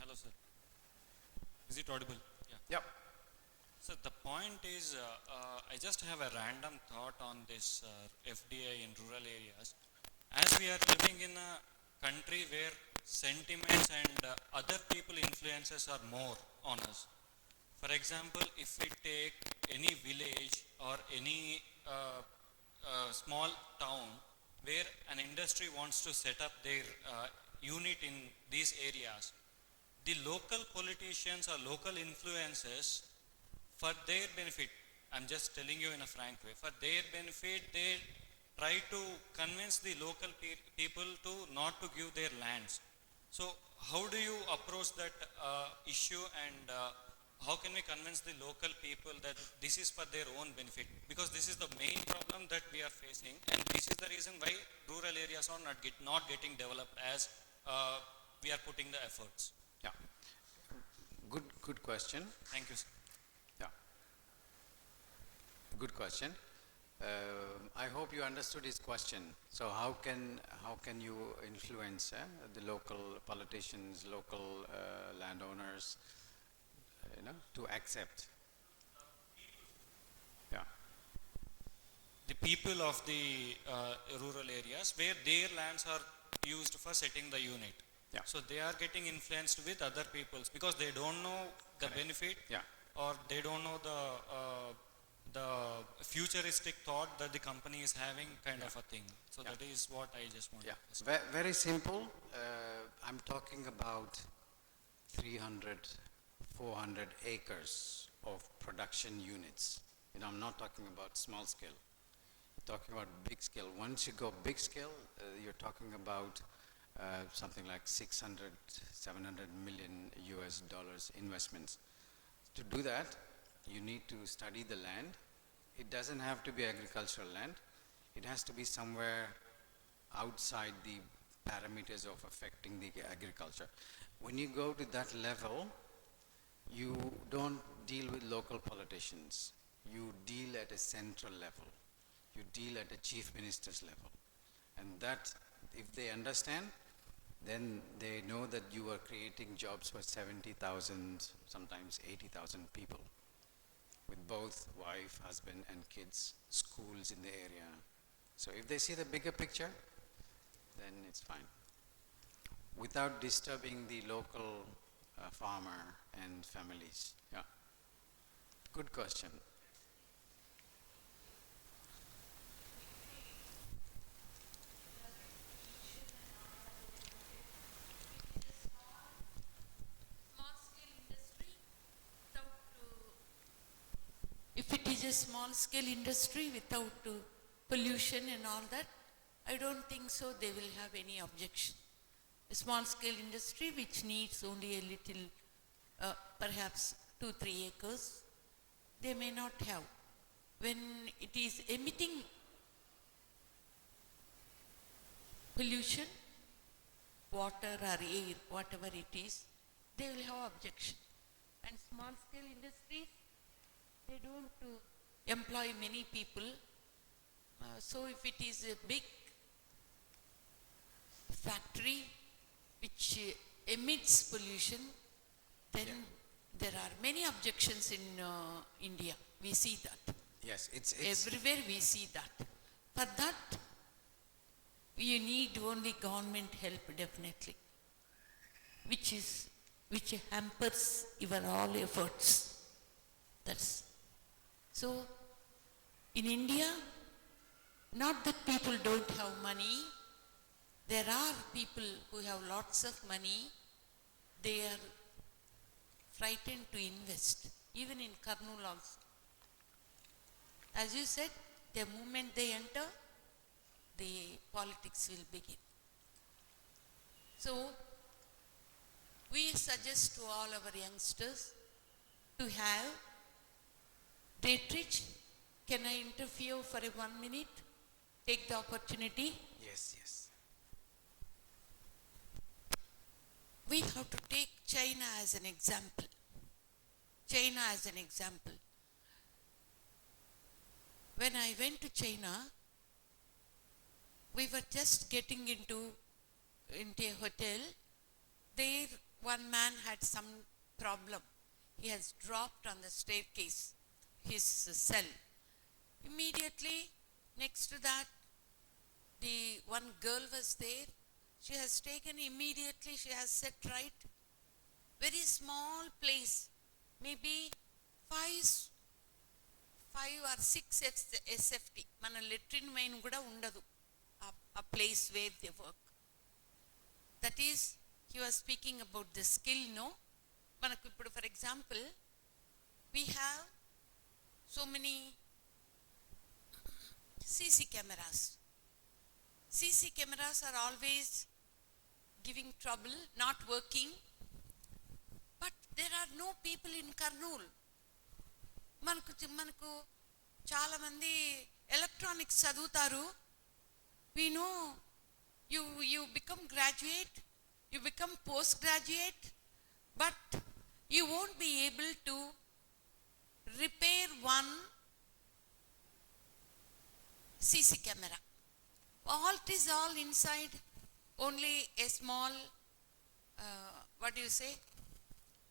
Hello, sir. Is it audible? Yeah. Yep. So the point is, I just have a random thought on this FDI in rural areas. As we are living in a country where sentiments and other people influences are more on us. For example, if we take any village or any small town where an industry wants to set up their unit in these areas, the local politicians or local influences, for their benefit, I'm just telling you in a frank way, for their benefit, they try to convince the local people to not to give their lands. So how do you approach that issue, and how can we convince the local people that this is for their own benefit? Because this is the main problem that we are facing, and this is the reason why rural areas are not getting developed as we are putting the efforts. Yeah. Good question. Thank you, sir. Yeah. Good question. I hope you understood his question. So how can you influence the local politicians, local landowners, to accept? Yeah. The people of the rural areas where their lands are used for setting the unit. Yeah. So they are getting influenced with other peoples because they don't know the benefit, Yeah. or they don't know the futuristic thought that the company is having, kind of a thing. So Yeah. that is what I just want Yeah. to say. Very simple. I'm talking about 300, 400 acres of production units. You know, I'm not talking about small scale. I'm talking about big scale. Once you go big scale, you're talking about something like 600, 700 million US dollars investments. To do that, you need to study the land. It doesn't have to be agricultural land. It has to be somewhere outside the parameters of affecting the agriculture. When you go to that level, you don't deal with local politicians. You deal at a central level. You deal at a chief minister's level. And that, if they understand, then they know that you are creating jobs for 70,000, sometimes 80,000 people, with both wife, husband, and kids, schools in the area. So if they see the bigger picture, then it's fine, without disturbing the local farmer and families. Yeah. Good question. If it is a small scale industry without pollution and all that, I don't think so they will have any objection. A small scale industry which needs only a little, perhaps 2-3 acres, they may not have. When it is emitting pollution, water or air, whatever it is, they will have objection. And small scale industries, they don't employ many people. So if it is a big factory which emits pollution, then there are many objections in India. We see that. Yes, it's everywhere we see that. For that, you need only government help definitely, which hampers your all efforts. That's so. In India, not that people don't have money. There are people who have lots of money. They are frightened to invest, even in Kurnool also. As you said, the moment they enter, the politics will begin. So, we suggest to all our youngsters to have Dietrich. Can I interfere for 1 minute? Take the opportunity. Yes, yes. We have to take China as an example. China as an example. When I went to China, we were just getting into a hotel. There, one man had some problem. He has dropped on the staircase, his cell. Immediately, next to that, the one girl was there. She has taken immediately, she has set right. Very small place, maybe 5 or 6 SFT. Mana latrine main kuda undadu. A place where they work. That is, he was speaking about the skill, no? Manaku ippudu, for example, we have so many CC cameras. CC cameras are always giving trouble, not working. But there are no people in Kurnool. Manaku chala mandi electronics chaduvutaru. We know you become graduate, you become postgraduate, but you won't be able to repair one CC camera. It is all inside, only a small,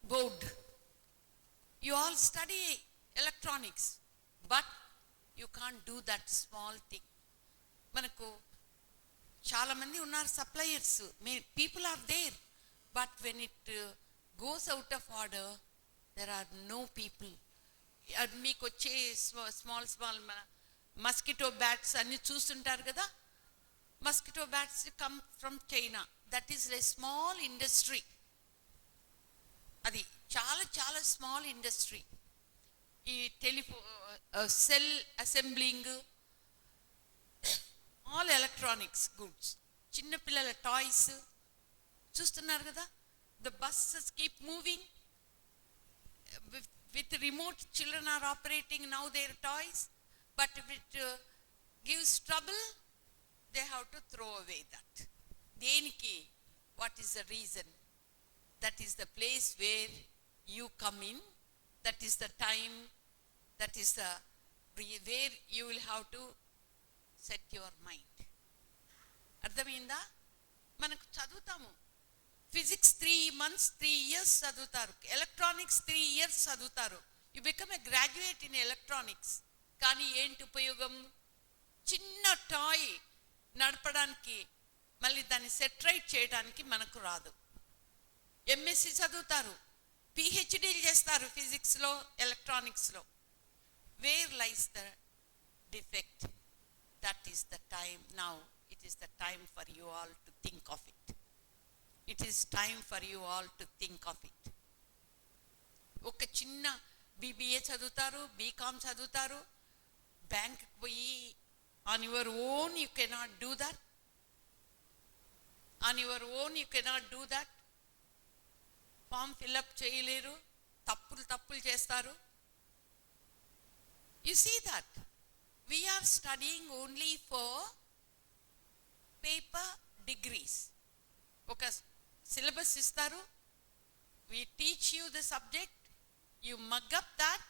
board. You all study electronics, but you can't do that small thing. Manaku chala mandi unnar suppliers, people are there, but when it goes out of order, there are no people. Meeku వచ్చే small mosquito bats anni చూస్తుంటారు కదా. Mosquito bats come from China. That is a small industry. Adi చాలా చాలా small industry. ఈ cell assembling, all electronics goods, చిన్నపిల్లల toys చూస్తున్నారు కదా. The buses keep moving with remote, children are operating now their toys, but if it gives trouble, they have to throw away that. Deniki, what is the reason? That is the place where you come in, that is the time, that is the where you will have to set your mind. అర్థమైందా? మనకు చదువుతాము, physics 3 months 3 years చదువుతారు, electronics 3 years చదువుతారు. You become a graduate in electronics. కానీ ఏంటి ఉపయోగం? చిన్న toy నడపడానికి, మళ్ళీ దాన్ని సెటరైట్ చేయడానికి మనకు రాదు. ఎంఎస్సి చదువుతారు, పిహెచ్డీలు చేస్తారు ఫిజిక్స్లో, ఎలక్ట్రానిక్స్లో. Where lies the defect? That is the time now. It is the time for you all to think of it. It is time for you all to think of it. ఒక చిన్న BBA చదువుతారు, BCom చదువుతారు, బ్యాంక్కి పోయి on your own you cannot do that. On your own you cannot do that. Form fill up చేయలేరు, తప్పులు చేస్తారు. You see that we are studying only for paper degrees. ఒక సిలబస్ ఇస్తారు, we teach you the subject, you mug up that,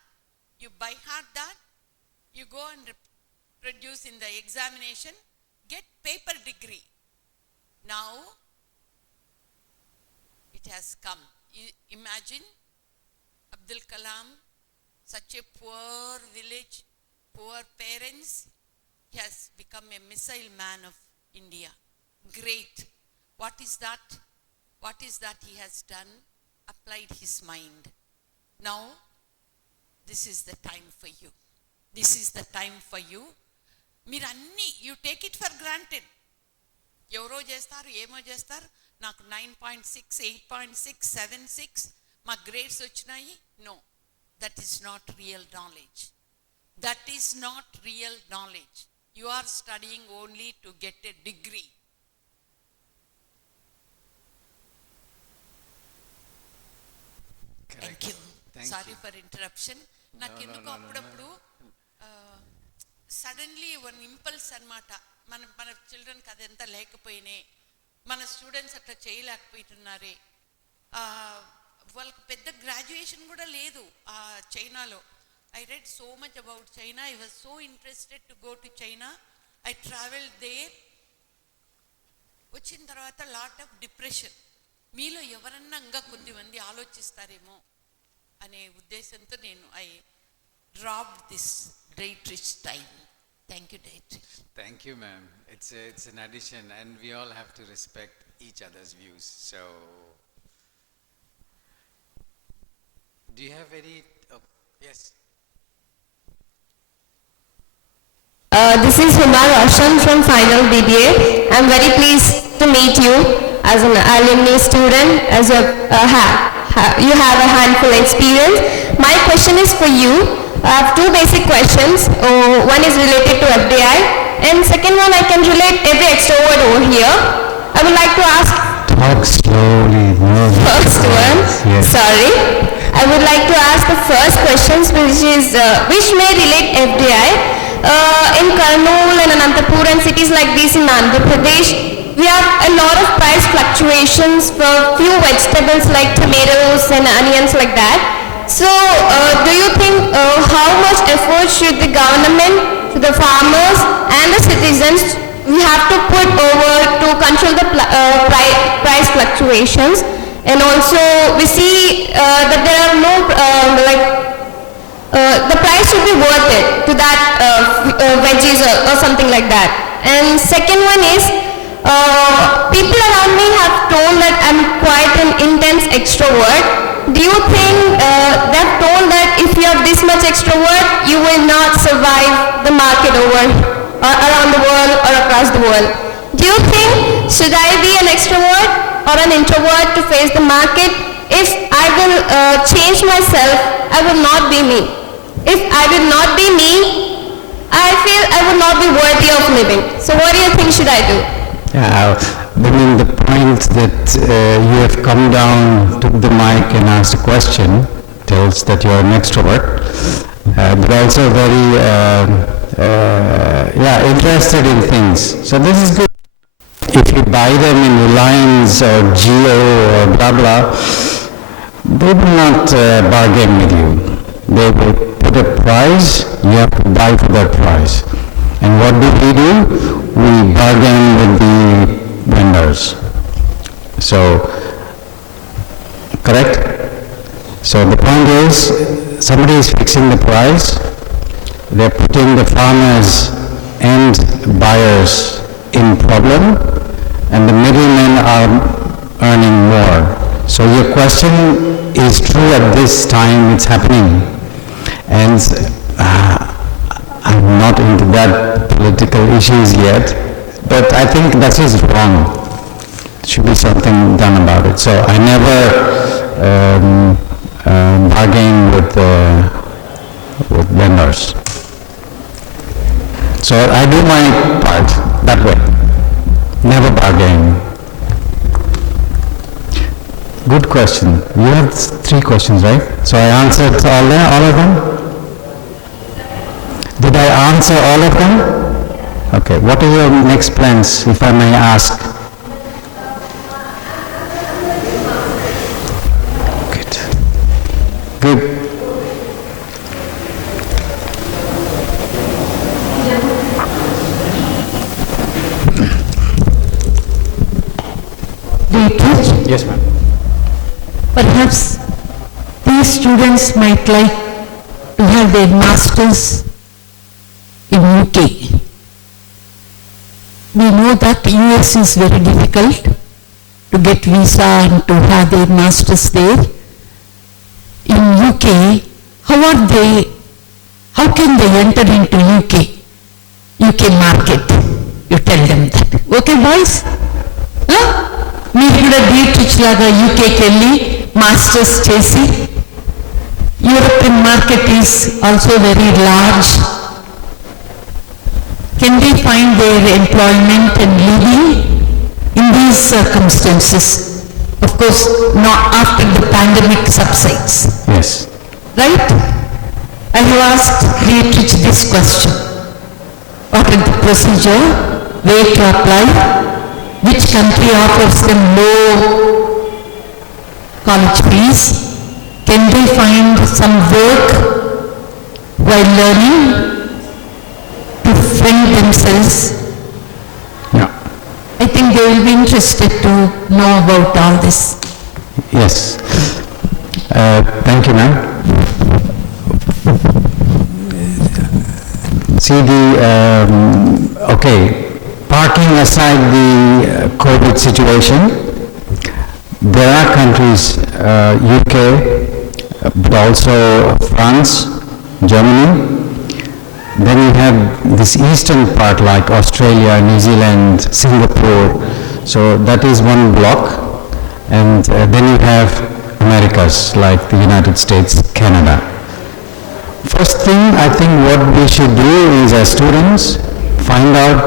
you by heart that, you go and produce in the examination, get paper degree. Now it has come. You imagine Abdul Kalam, such a poor village, poor parents, he has become a missile man of India. Great. What is that? What is that he has done? Applied his mind. Now, this is the time for you. This is the time for you. మీరు అన్నీ, you take it for granted. ఎవరో చేస్తారు, ఏమో చేస్తారు, నాకు 9.6, 8.6, 7.6 మా grades వచ్చినాయి. No, that is not real knowledge. That is not real knowledge. You are studying only to get a degree. Thank you. Sorry for interruption. నాకు ఎందుకు అప్పుడప్పుడు సడన్లీ వన్ ఇంపల్స్ అనమాట. మన చిల్డ్రన్కి అదంతా లేకపోయినాయి, మన స్టూడెంట్స్ అట్లా చేయలేకపోతున్నారే. వాళ్ళకి పెద్ద గ్రాడ్యుయేషన్ కూడా లేదు చైనాలో. I read so much about China. I was so interested to go to China. I travelled there. వచ్చిన తర్వాత లాట్ ఆఫ్ డిప్రెషన్. మీలో ఎవరన్నా ఇంకా కొద్దిమంది ఆలోచిస్తారేమో అనే ఉద్దేశంతో నేను I dropped this Dietrich time. Thank you Dietrich. Thank you, ma'am. It's an addition, and we all have to respect each other's views. So, do you have any? Oh, yes. This is Huma Roshan from Final BBA. I'm very pleased to meet you as an alumni student, as you have a handful experience. My question is for you. I have two basic questions. One is related to FDI, and second one I can relate every extrovert over here. I would like to ask. Talk slowly. First one. Yes. Sorry. I would like to ask the first questions, which may relate FDI. In Kurnool and Anantapur and cities like these in Andhra Pradesh, we have a lot of price fluctuations for few vegetables like tomatoes and onions like that. So, do you think how much effort should the government, the farmers and the citizens we have to put over to control the price fluctuations? And also we see that there are no the price should be worth it to that veggies or something like that. And second one is, people around me have told that I'm quite an intense extrovert. Do you think they've told that if you have this much extrovert, you will not survive the market around the world or across the world? Do you think, should I be an extrovert or an introvert to face the market if I will change myself, I will not be me. If I will not be me, I feel I will not be worthy of living. So what do you think should I do? Yeah, I mean, the point that you have come down, took the mic and asked a question tells that you are an extrovert, but also very interested in things. So this is good. If you buy them in Reliance or Jio or blah blah, they will not bargain with you. They will put a price, you have to buy for that price. And what do? We bargain with the vendors. So, correct? So the point is, somebody is fixing the price, they're putting the farmers and buyers in problem, and the middlemen are earning more. So your question is true at this time, it's happening. And I'm not into that political issues yet, but I think that is wrong. Should be something done about it. So I never bargain with vendors. So I do my part that way. Never bargain. Good question. You had 3 questions, right? So I answered all of them? Did I answer all of them? Okay. What are your next plans, if I may ask? Good. Yes, ma'am. Perhaps these students might like to have their masters in UK. We know that US is very difficult to get visa and to have their masters there. In UK, how can they enter into UK market? You tell them that. Okay, boys? Huh? మీరు కూడా డీట్రిచ్ లాగా యూకేకి వెళ్ళి masters చేసి European market is also very large. Can they find their employment and living in these circumstances? Of course, not after the pandemic subsides. Yes. Right? I have asked Dietrich this question. What is the procedure? Where to apply? Which country offers them low college fees? Can they find some work while learning to fend themselves? Yeah. I think they will be interested to know about all this. Yes. Thank you, ma'am. See okay, parking aside the COVID situation, there are countries, UK, but also France, Germany. Then you have this eastern part like Australia, New Zealand, Singapore. So that is one block. And then you have Americas like the United States, Canada. First thing, I think what we should do is as students, find out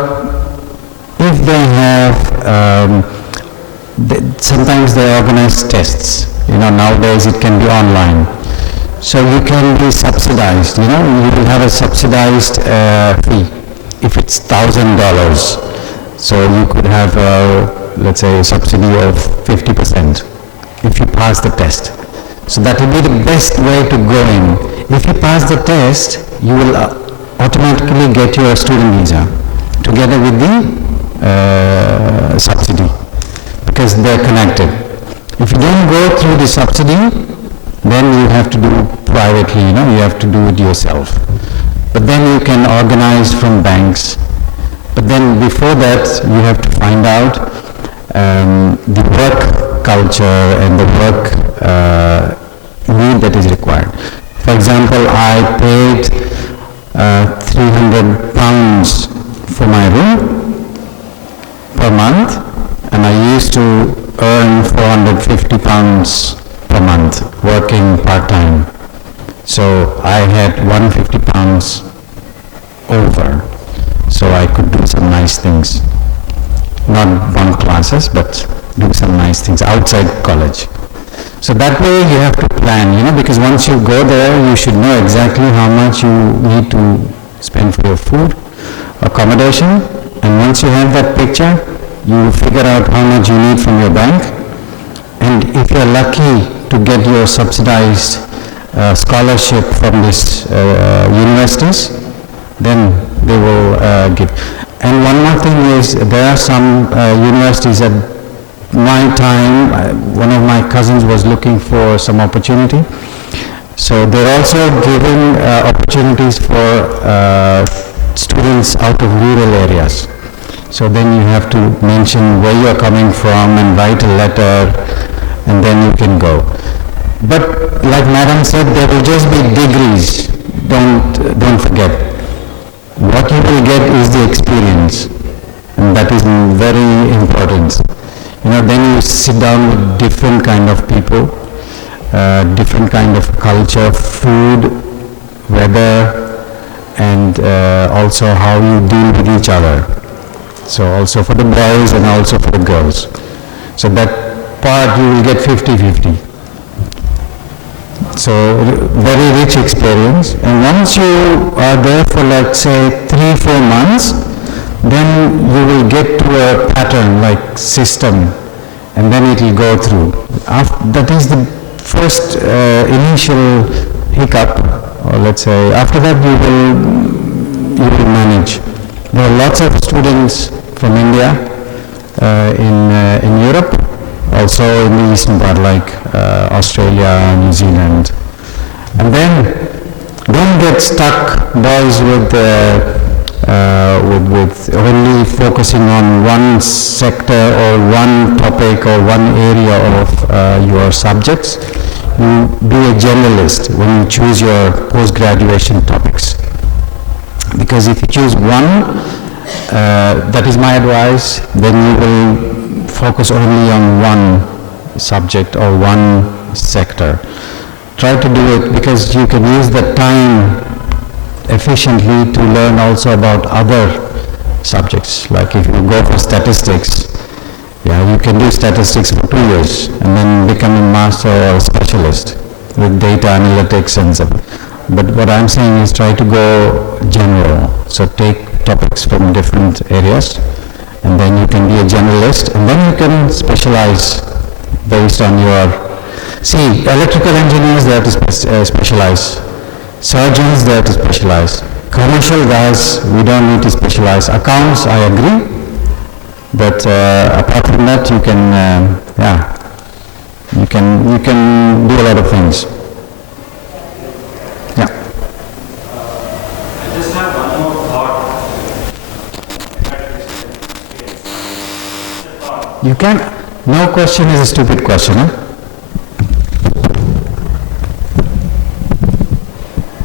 if they have, sometimes they organize tests. Nowadays it can be online. So you can be subsidized, you will have a subsidized fee if it's $1,000. So you could have, let's say, a subsidy of 50% if you pass the test. So that will be the best way to go in. If you pass the test, you will automatically get your student visa together with the subsidy because they're connected. If you don't go through the subsidy, then you have to do privately, you have to do it yourself. But then you can organize from banks. But then before that, you have to find out the work culture and the work need that is required. For example, I paid £300 for my room per month, and I used to earn £450 per month, working part-time. So I had 150 pounds over, so I could do some nice things. Not bunk classes, but do some nice things outside college. So that way you have to plan, because once you go there, you should know exactly how much you need to spend for your food, accommodation, and once you have that picture, you figure out how much you need from your bank, and if you're lucky to get your subsidized scholarship from these universities, then they will give. And one more thing is, there are some universities at my time, one of my cousins was looking for some opportunity. So they're also giving opportunities for students out of rural areas. So then you have to mention where you're coming from and write a letter, and then you can go. But like Madam said, there will just be degrees. Don't forget. What you will get is the experience, and that is very important. Then you sit down with different kind of people, different kind of culture, food, weather, and also how you deal with each other. So also for the boys and also for the girls. So that part you will get 50-50. So very rich experience, and once you are there for, like, say 3-4 months, then you will get to a pattern, like system, and then it will go through. That is the first initial hiccup, or let's say, after that you will manage. There are lots of students from India in Europe, also in the eastern part, like Australia, New Zealand. And then don't get stuck, boys, with only focusing on one sector or one topic or one area of your subjects. You be a generalist when you choose your post-graduation topics. Because if you choose one, that is my advice, then you will focus only on one subject or one sector. Try to do it because you can use the time efficiently to learn also about other subjects. Like if you go for statistics, you can do statistics for 2 years and then become a master or a specialist with data analytics and stuff. But what I'm saying is try to go general. So take topics from different areas, and then you can be a generalist, and then you can specialize based on your... See, electrical engineers, they have to specialize. Surgeons, they have to specialize. Commercial guys, we don't need to specialize. Accounts, I agree. But apart from that, you can, you can do a lot of things. Yeah. I just have one more thought. You can. No question is a stupid question, huh?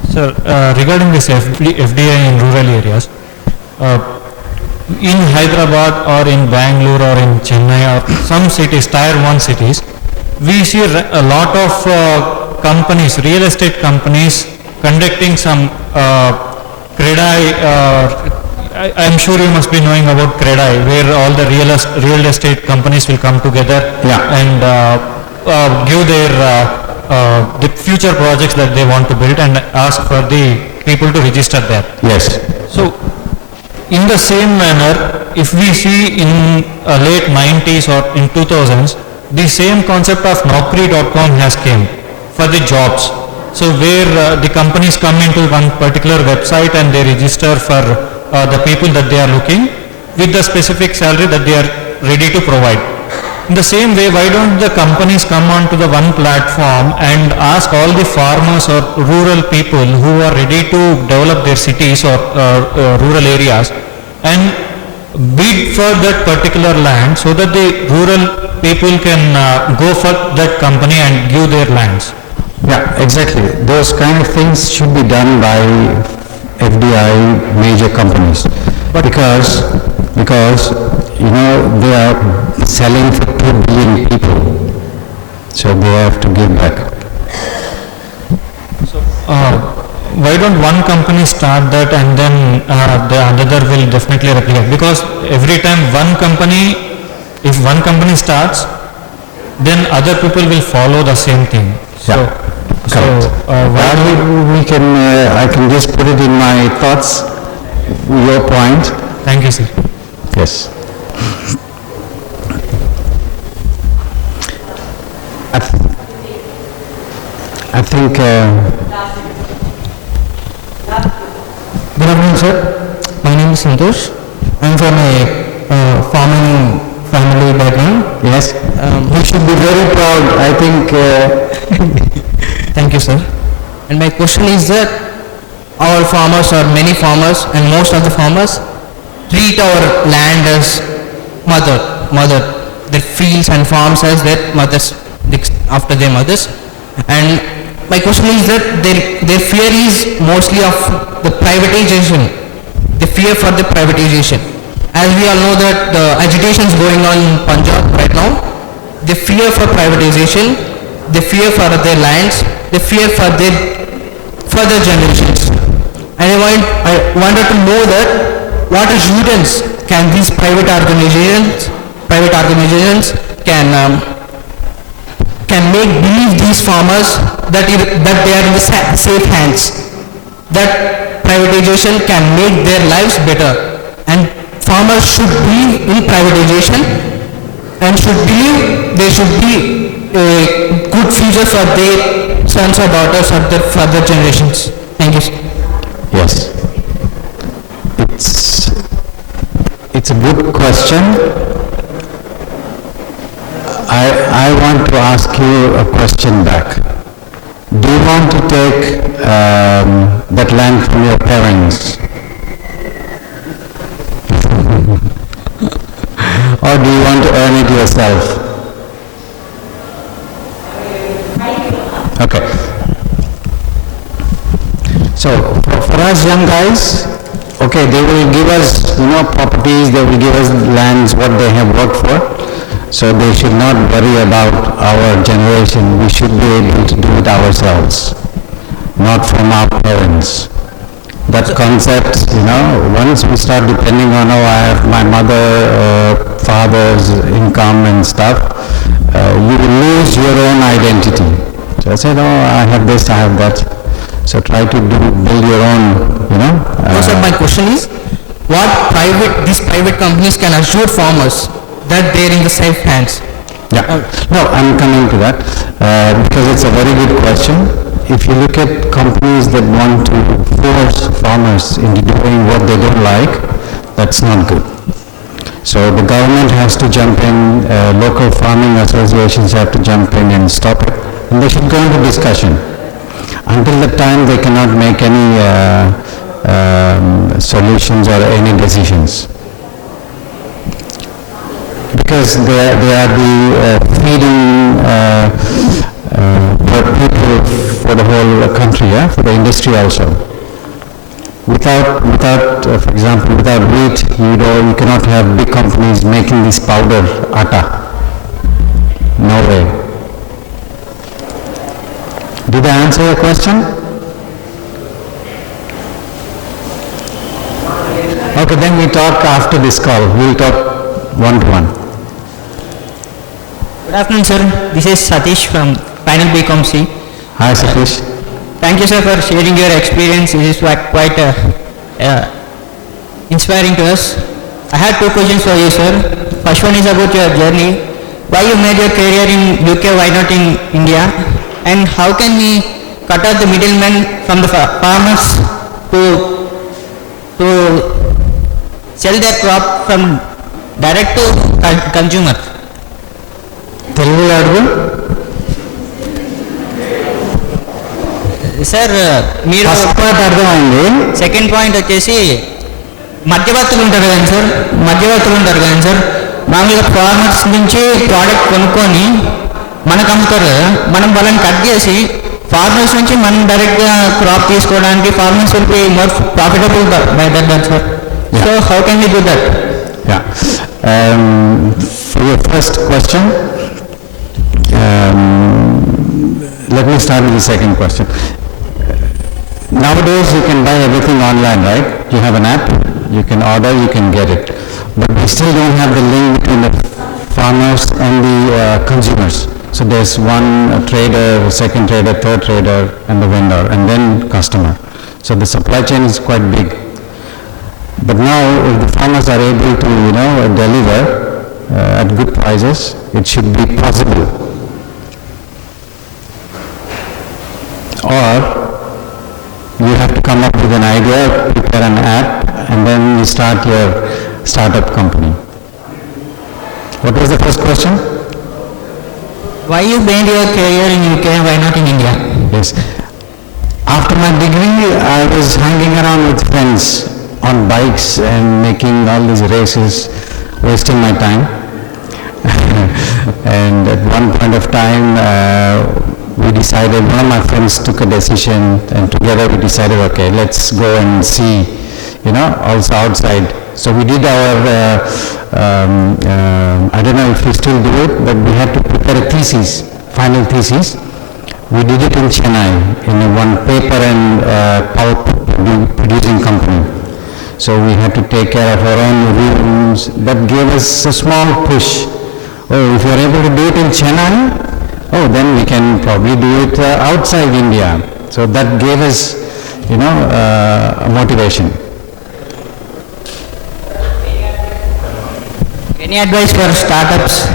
Sir, regarding this FDI in rural areas, in Hyderabad or in Bangalore or in Chennai or some cities, tier 1 cities, we see a lot of companies, real estate companies, conducting some CREDAI. I'm sure you must be knowing about CREDAI, where all the real estate companies will come together and give their the future projects that they want to build and ask for the people to register there. Yes. So, in the same manner, if we see in late 90s or in 2000s, the same concept of Naukri.com has came for the jobs. So, where the companies come into one particular website and they register for the people that they are looking with the specific salary that they are ready to provide. In the same way, why don't the companies come onto the one platform and ask all the farmers or rural people who are ready to develop their cities or rural areas and bid for that particular land so that the rural people can go for that company and give their lands? Yeah, exactly. Those kind of things should be done by FDI major companies, because they are selling for 2 billion people. So they have to give back. Why don't one company start that and then the other will definitely replicate? Because every time if one company starts, then other people will follow the same thing. I can just put it in my thoughts, your point. Thank you, sir. Yes. I think Good afternoon, sir. My name is Santosh. I'm from a farming family background. yes, you should be very proud. I think Thank you, sir. And my question is that our farmers, or many farmers, and most of the farmers, treat our land as mother. Their fields and farms as their mothers, after their mothers. And my question is that their fear is mostly of the privatization. The fear for the privatization. As we all know that the agitation is going on in Punjab right now. The fear for privatization, the fear for their lands, the fear for their further generations. And I wanted to know that what assurance can these private organizations can make believe these farmers that they are in the safe hands, that privatization can make their lives better, and farmers should be in privatization and should believe there should be a good future for their sons or daughters or their further generations. Thank you, sir. yes. It's a good question. I want to ask you a question back. Do you want to take that land from your parents? Or do you want to earn it yourself? Okay. So for us young guys, okay, they will give us, properties, they will give us lands, what they have worked for. So they should not worry about our generation. We should be able to do it ourselves, not from our parents. That concept, once we start depending on, I have my mother, father's income and stuff, you will lose your own identity. So I said, I have this, I have that. So try to build your own, So my question is, what these private companies can assure farmers that they're in the safe hands? Yeah, no, I'm coming to that because it's a very good question. If you look at companies that want to force farmers into doing what they don't like, that's not good. So the government has to jump in, local farming associations have to jump in and stop it, and they should go into discussion. Until that time, they cannot make any solutions or any decisions. Because they are the feeding for people, for the whole country, for the industry also. Without for example, without wheat, you cannot have big companies making this powder, atta. No way. Did I answer your question? Okay, then we talk after this call. We'll talk one-to-one. Good afternoon, sir. This is Satish from Final BCom C. Hi, Satish. Thank you, sir, for sharing your experience. It is quite inspiring to us. I had two questions for you, sir. First one is about your journey. Why you made your career in UK, why not in India? And how can we cut out the middlemen from the farmers to sell their crop from direct to consumer? తెలుగులో అడుగు. Sir మీరు first point అర్థమైంది. Second point వచ్చేసి మధ్యవర్తులు ఉంటారు కదా sir, మామూలుగా farmers నుంచి ప్రోడక్ట్ కొనుక్కొని మనకు అమ్ముతారు కదా, మనం వాళ్ళని కట్ చేసి ఫార్మర్స్ నుంచి మనం డైరెక్ట్గా క్రాప్ తీసుకోవడానికి farmers will be more profitable by that sir. So how can we do that? For your first question, let me start with the second question. Nowadays, you can buy everything online, right? You have an app, you can order, you can get it. But we still don't have the link between the farmers and the consumers. So there's one trader, second trader, third trader, and the vendor, and then customer. So the supply chain is quite big. But now, if the farmers are able to, deliver at good prices, it should be possible. Or you have to come up with an idea, prepare an app, and then you start your startup company. What was the first question? Why you made your career in UK, why not in India? Yes. After my degree, I was hanging around with friends on bikes and making all these races, wasting my time. And at one point of time, we decided, one of my friends took a decision, and together we decided, okay, let's go and see, also outside. So we did our, I don't know if we still do it, but we had to prepare a thesis, final thesis. We did it in Chennai, in one paper and pulp producing company. So we had to take care of our own rooms. That gave us a small push. Oh, if you're able to do it in Chennai, then we can probably do it outside India. So that gave us, a motivation. Any advice for startups?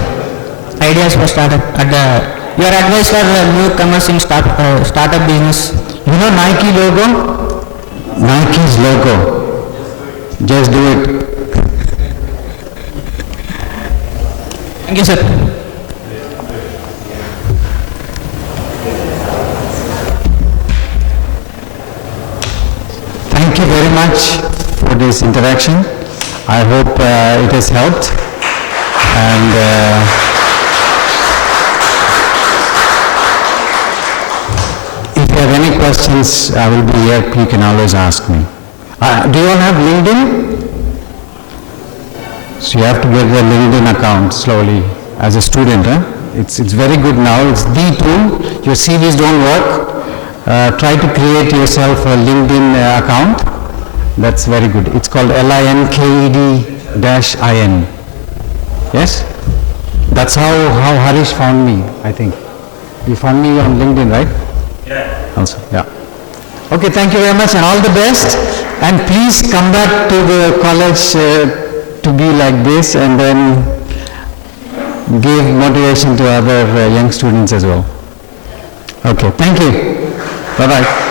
Ideas for startup? Your advice for newcomers in startup business? Nike logo? Nike's logo. Just do it. Thank you, sir. Thank you very much for this interaction. I hope it has helped. And if you have any questions, I will be here. You can always ask me. Do you all have LinkedIn? So you have to get the LinkedIn account slowly as a student. It's very good now. It's the tool. Your CVs don't work. Try to create yourself a LinkedIn account. That's very good. It's called LINKED-IN. Yes? That's how Harish found me, I think. You found me on LinkedIn, right? Yeah. Also, yeah. Okay, thank you very much and all the best. And please come back to the college to be like this and then give motivation to other young students as well. Okay, thank you. Bye-bye.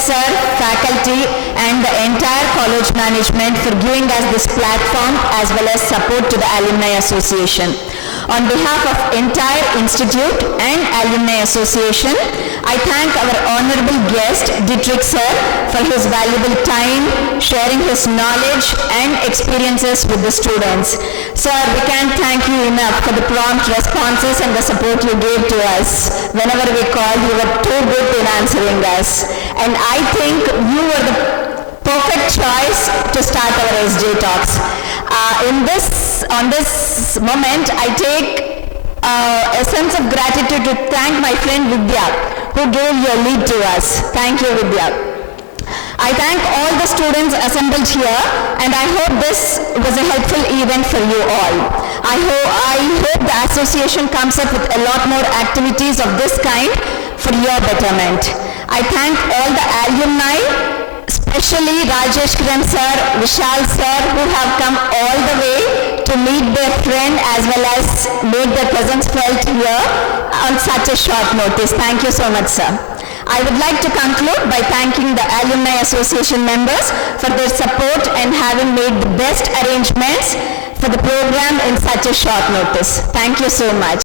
Sir, faculty and the entire college management for giving us this platform as well as support to the Alumni Association. On behalf of entire institute and Alumni Association, I thank our honorable guest, Dietrich sir, for his valuable time, sharing his knowledge and experiences with the students. Sir, we can't thank you enough for the prompt responses and the support you gave to us. Whenever we called, you were too good in answering us. And I think you were the perfect choice to start our SJ Talks. On this moment, I take a sense of gratitude to thank my friend Vidya, who gave your lead to us. Thank you, Vidya. I thank all the students assembled here, and I hope this was a helpful event for you all. I hope the association comes up with a lot more activities of this kind for your betterment. I thank all the alumni, especially Rajesh Kiran sir, Vishal sir, who have come all the way to meet their friend as well as make their presence felt here on such a short notice. Thank you so much, sir. I would like to conclude by thanking the Alumni Association members for their support and having made the best arrangements for the program in such a short notice. Thank you so much.